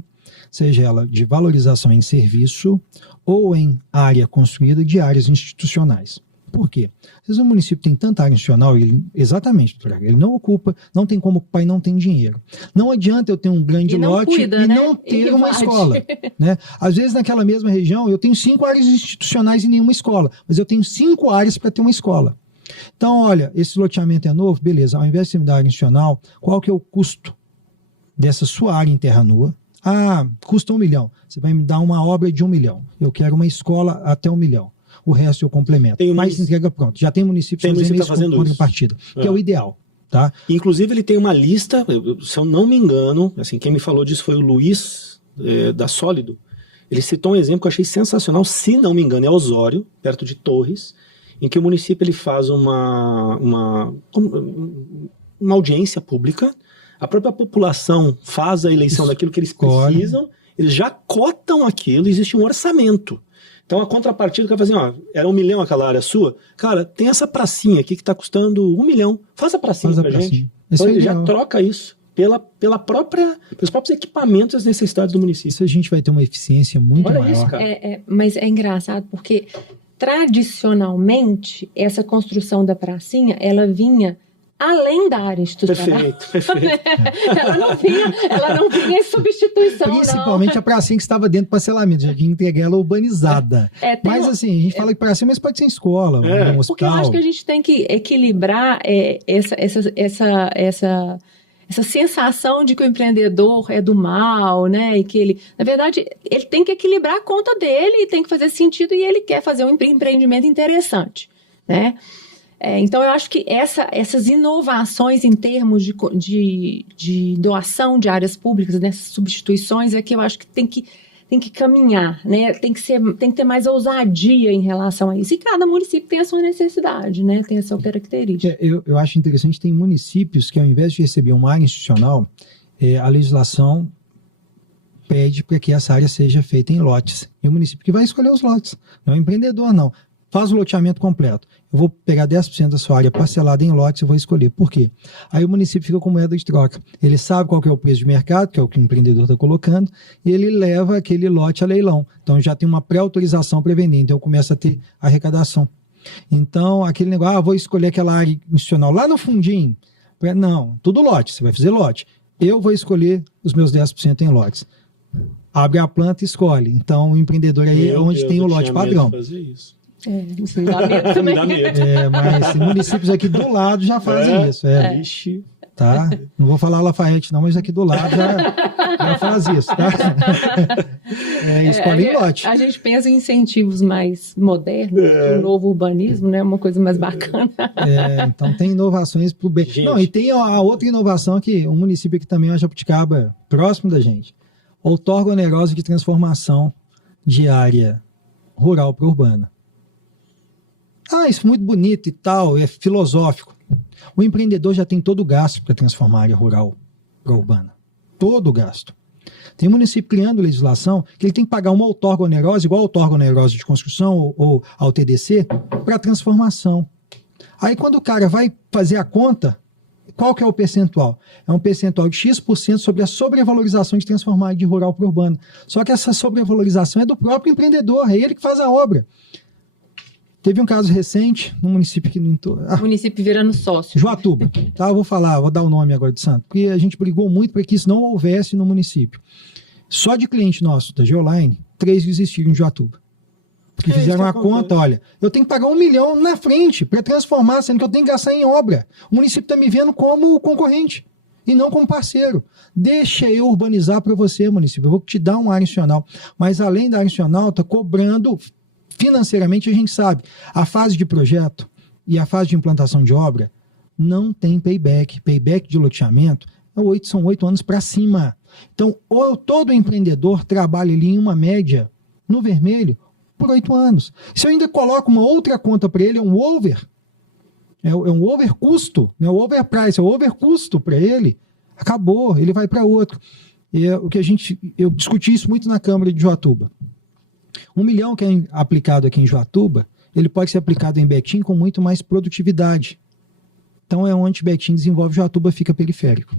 seja ela de valorização em serviço ou em área construída de áreas institucionais. Por quê? Às vezes o município tem tanta área institucional, exatamente, doutor, ele não ocupa, não tem como ocupar e não tem dinheiro. Não adianta eu ter um grande lote cuida, e né? não ter uma escola. Né? Às vezes naquela mesma região eu tenho 5 áreas institucionais e nenhuma escola, mas eu tenho 5 áreas para ter uma escola. Então, olha, esse loteamento é novo, beleza, ao invés de você me dar área institucional, qual que é o custo dessa sua área em terra nua? Custa 1 milhão, você vai me dar uma obra de 1 milhão, eu quero uma escola até 1 milhão. O resto eu complemento. Mais entrega pronto. Já tem municípios fazendo isso com partida, que é o ideal. Tá? Inclusive, ele tem uma lista, se eu não me engano, assim, quem me falou disso foi o Luiz, da Sólido. Ele citou um exemplo que eu achei sensacional, se não me engano, é Osório, perto de Torres, em que o município ele faz uma audiência pública, a própria população faz a eleição daquilo que eles precisam, eles já cotam aquilo, existe um orçamento. Então a contrapartida que vai fazer, era 1 milhão aquela área sua, cara, tem essa pracinha aqui que está custando 1 milhão, faz a pracinha pra gente. Então ele já troca isso pelos próprios equipamentos e as necessidades do município. Isso a gente vai ter uma eficiência muito maior. Isso, cara. Mas é engraçado porque tradicionalmente essa construção da pracinha, ela vinha além da área institucional. Perfeito. Ela não vinha em substituição, principalmente não. A pracinha que estava dentro do parcelamento, já tinha que entregar ela urbanizada. Mas assim, a gente fala que pracinha, mas pode ser em escola, um hospital. Porque eu acho que a gente tem que equilibrar essa sensação de que o empreendedor é do mal, né? E que ele, na verdade, ele tem que equilibrar a conta dele, tem que fazer sentido e ele quer fazer um empreendimento interessante, né? Então, eu acho que essas inovações em termos de doação de áreas públicas, nessas substituições, é que eu acho que tem que caminhar, né? Tem que ter mais ousadia em relação a isso. E cada município tem a sua necessidade, né? Tem a sua característica. Eu acho interessante, tem municípios que, ao invés de receber uma área institucional, a legislação pede para que essa área seja feita em lotes. E o município que vai escolher os lotes, não é o empreendedor, não. Faz o loteamento completo. Eu vou pegar 10% da sua área parcelada em lotes e vou escolher. Por quê? Aí o município fica com moeda de troca. Ele sabe qual que é o preço de mercado, que é o que o empreendedor está colocando, e ele leva aquele lote a leilão. Então já tem uma pré-autorização para vender, então começa a ter arrecadação. Então aquele negócio, vou escolher aquela área institucional lá no fundinho. Não, tudo lote, você vai fazer lote. Eu vou escolher os meus 10% em lotes. Abre a planta e escolhe. Então o empreendedor aí é onde tem o lote padrão. Fazer isso. Isso me dá medo também. Mas municípios aqui do lado já fazem isso. Ixi. Tá? Não vou falar Lafayette não, mas aqui do lado já faz isso, tá? Escolhe lote. A gente pensa em incentivos mais modernos, o novo urbanismo, né? Uma coisa mais bacana. Então tem inovações pro bem. Gente. Não, e tem a outra inovação aqui, um município aqui também, a Jabuticaba, próximo da gente. Outorga onerosa de transformação de área rural para urbana. Isso é muito bonito e tal, é filosófico. O empreendedor já tem todo o gasto para transformar a área rural para urbana. Todo o gasto. Tem município criando legislação que ele tem que pagar uma outorga onerosa, igual a outorga onerosa de construção ou ao TDC, para transformação. Aí quando o cara vai fazer a conta, Qual que é o percentual? É um percentual de X% sobre a sobrevalorização de transformar de rural para urbano. Só que essa sobrevalorização é do próprio empreendedor, é ele que faz a obra. Teve um caso recente no município aqui no entorno. O município virando sócio. Joatuba. Tá, vou dar o nome agora de santo, porque a gente brigou muito para que isso não houvesse no município. Só de cliente nosso da Geoline, 3 desistiram de Joatuba. Porque fizeram a conta, olha, eu tenho que pagar 1 milhão na frente para transformar, sendo que eu tenho que gastar em obra. O município está me vendo como concorrente e não como parceiro. Deixa eu urbanizar para você, município. Eu vou te dar uma área institucional. Mas além da área institucional, está cobrando financeiramente, a gente sabe, a fase de projeto e a fase de implantação de obra não tem payback. Payback de loteamento são 8 anos para cima. Então, todo empreendedor trabalha ali em uma média no vermelho por 8 anos. Se eu ainda coloco uma outra conta para ele, é um over. É um over custo, não é o over price, é o over custo para ele. Acabou, ele vai para outro. Eu discuti isso muito na Câmara de Joatuba. 1 milhão que é aplicado aqui em Joatuba, ele pode ser aplicado em Betim com muito mais produtividade. Então é onde Betim desenvolve, Joatuba fica periférico.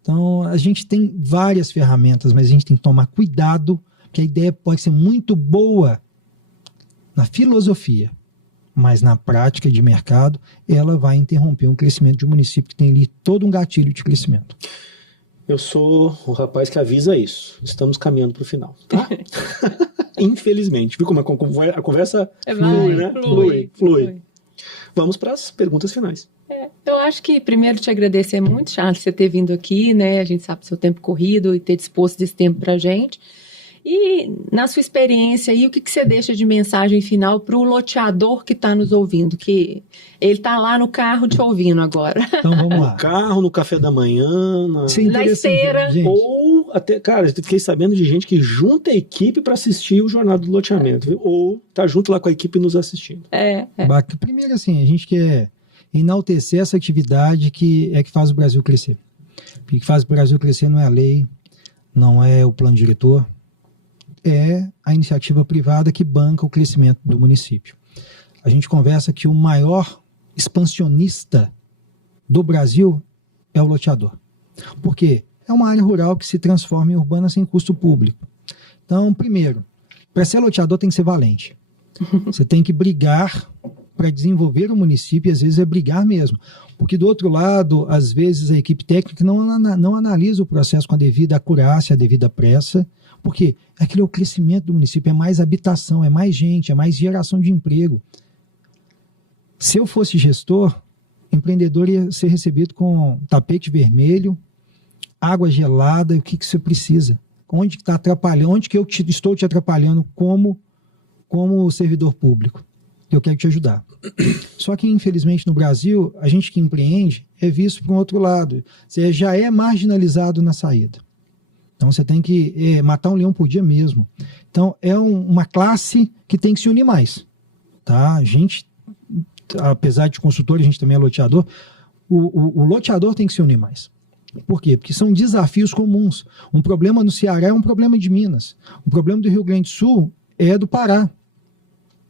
Então a gente tem várias ferramentas, mas a gente tem que tomar cuidado, que a ideia pode ser muito boa na filosofia, mas na prática de mercado, ela vai interromper um crescimento de um município que tem ali todo um gatilho de crescimento. Eu sou o rapaz que avisa isso. Estamos caminhando para o final, tá? Infelizmente. Viu como a conversa flui, né? Flui. Vamos para as perguntas finais. Eu acho que primeiro te agradecer muito, Charles, você ter vindo aqui, né? A gente sabe do seu tempo corrido e ter disposto desse tempo para a gente. E na sua experiência aí, o que você deixa de mensagem final para o loteador que está nos ouvindo? Que ele está lá no carro te ouvindo agora. Então vamos lá. No carro, no café da manhã, na esteira. Ou até, cara, eu fiquei sabendo de gente que junta a equipe para assistir o Jornada do Loteamento, viu? Ou tá junto lá com a equipe nos assistindo. Primeiro, assim, a gente quer enaltecer essa atividade que faz o Brasil crescer. O que faz o Brasil crescer não é a lei, não é o plano diretor, é a iniciativa privada que banca o crescimento do município. A gente conversa que o maior expansionista do Brasil é o loteador. Por quê? É uma área rural que se transforma em urbana sem custo público. Então, primeiro, para ser loteador tem que ser valente. Você tem que brigar para desenvolver o município, e às vezes é brigar mesmo. Porque do outro lado, às vezes a equipe técnica não analisa o processo com a devida acurácia, a devida pressa. Porque aquele é o crescimento do município, é mais habitação, é mais gente, é mais geração de emprego. Se eu fosse gestor, empreendedor ia ser recebido com tapete vermelho, água gelada, o que você precisa? Onde que está atrapalhando? Onde que eu estou te atrapalhando como servidor público? Eu quero te ajudar. Só que, infelizmente, no Brasil, a gente que empreende é visto por um outro lado. Você já é marginalizado na saída. Então você tem que matar um leão por dia mesmo. Então é uma classe que tem que se unir mais. Tá? A gente, apesar de consultor, a gente também é loteador. O loteador tem que se unir mais. Por quê? Porque são desafios comuns. Um problema no Ceará é um problema de Minas. Um problema do Rio Grande do Sul é do Pará.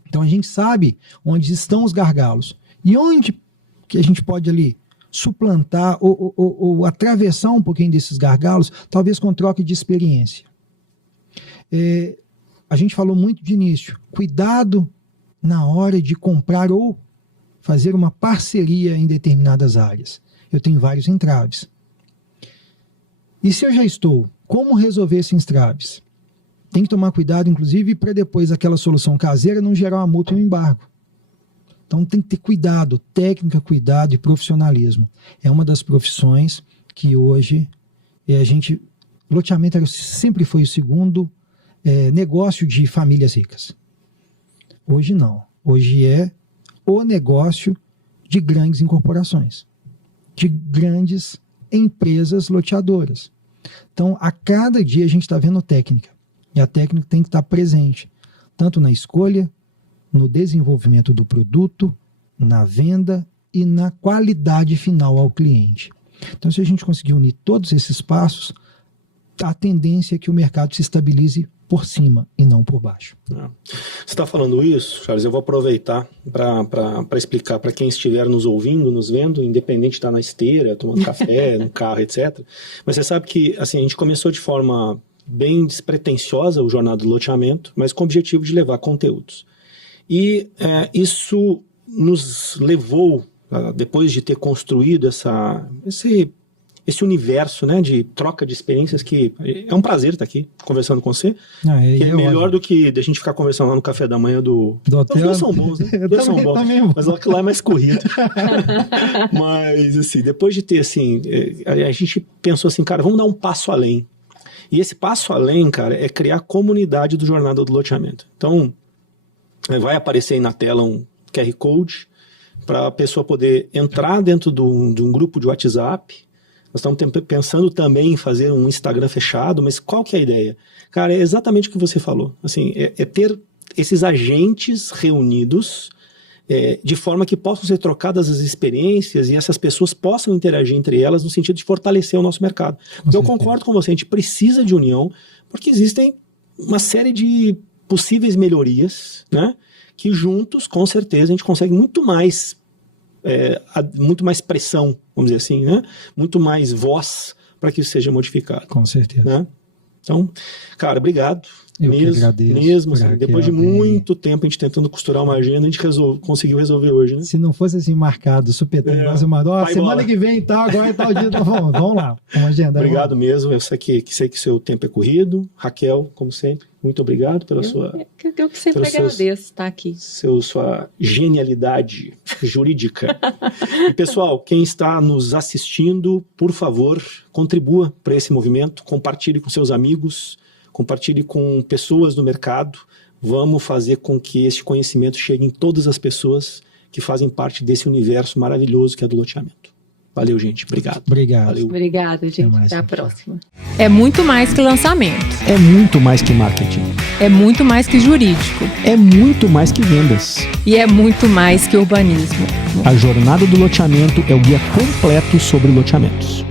Então a gente sabe onde estão os gargalos. E onde que a gente pode ali suplantar ou atravessar um pouquinho desses gargalos, talvez com troca de experiência. A gente falou muito de início, cuidado na hora de comprar ou fazer uma parceria em determinadas áreas. Eu tenho vários entraves. E se eu já estou, como resolver esses entraves? Tem que tomar cuidado, inclusive, para depois aquela solução caseira não gerar uma multa e um embargo. Então tem que ter cuidado, técnica, cuidado e profissionalismo. É uma das profissões que hoje loteamento sempre foi o segundo negócio de famílias ricas. Hoje não. Hoje é o negócio de grandes incorporações, de grandes empresas loteadoras. Então, a cada dia a gente está vendo técnica. E a técnica tem que estar presente, tanto na escolha, no desenvolvimento do produto, na venda e na qualidade final ao cliente. Então, se a gente conseguir unir todos esses passos, a tendência é que o mercado se estabilize por cima e não por baixo. Você está falando isso, Charles, eu vou aproveitar para explicar para quem estiver nos ouvindo, nos vendo, independente de estar na esteira, tomando café, no carro, etc. Mas você sabe que assim, a gente começou de forma bem despretensiosa o Jornada do Loteamento, mas com o objetivo de levar conteúdos. E isso nos levou, depois de ter construído esse universo, né, de troca de experiências, que é um prazer estar aqui conversando com você. Que é melhor do que a gente ficar conversando lá no café da manhã do hotel. Os dois são bons, né? Os dois são bons. Mas lá é mais corrido. Mas, assim, depois de ter, assim, a gente pensou assim, cara, vamos dar um passo além. E esse passo além, cara, é criar a comunidade do Jornada do Loteamento. Então, vai aparecer aí na tela um QR Code para a pessoa poder entrar dentro de um grupo de WhatsApp. Nós estamos pensando também em fazer um Instagram fechado, mas qual que é a ideia? Cara, é exatamente o que você falou. Assim, é ter esses agentes reunidos de forma que possam ser trocadas as experiências e essas pessoas possam interagir entre elas no sentido de fortalecer o nosso mercado. Eu concordo com você, a gente precisa de união, porque existem uma série de possíveis melhorias, né? Que juntos, com certeza, a gente consegue muito mais pressão, vamos dizer assim, né? Muito mais voz para que isso seja modificado. Com certeza. Né? Então, cara, obrigado. Eu que agradeço. Mesmo assim, depois de muito tempo a gente tentando costurar uma agenda, a gente conseguiu resolver hoje, né? Se não fosse assim marcado, supetão, semana que vem e tal, agora é tal dia, então vamos lá. Vamos agendar. Obrigado mesmo, eu sei que seu tempo é corrido. Raquel, como sempre, muito obrigado pela sua... Eu que sempre agradeço estar aqui. Sua genialidade jurídica. E, pessoal, quem está nos assistindo, por favor, contribua para esse movimento, compartilhe com seus amigos, compartilhe com pessoas do mercado. Vamos fazer com que esse conhecimento chegue em todas as pessoas que fazem parte desse universo maravilhoso que é do loteamento. Valeu, gente. Obrigado. Obrigado. Obrigada, gente. Até a próxima. É muito mais que lançamento. É muito mais que marketing. É muito mais que jurídico. É muito mais que vendas. E é muito mais que urbanismo. A Jornada do Loteamento é o guia completo sobre loteamentos.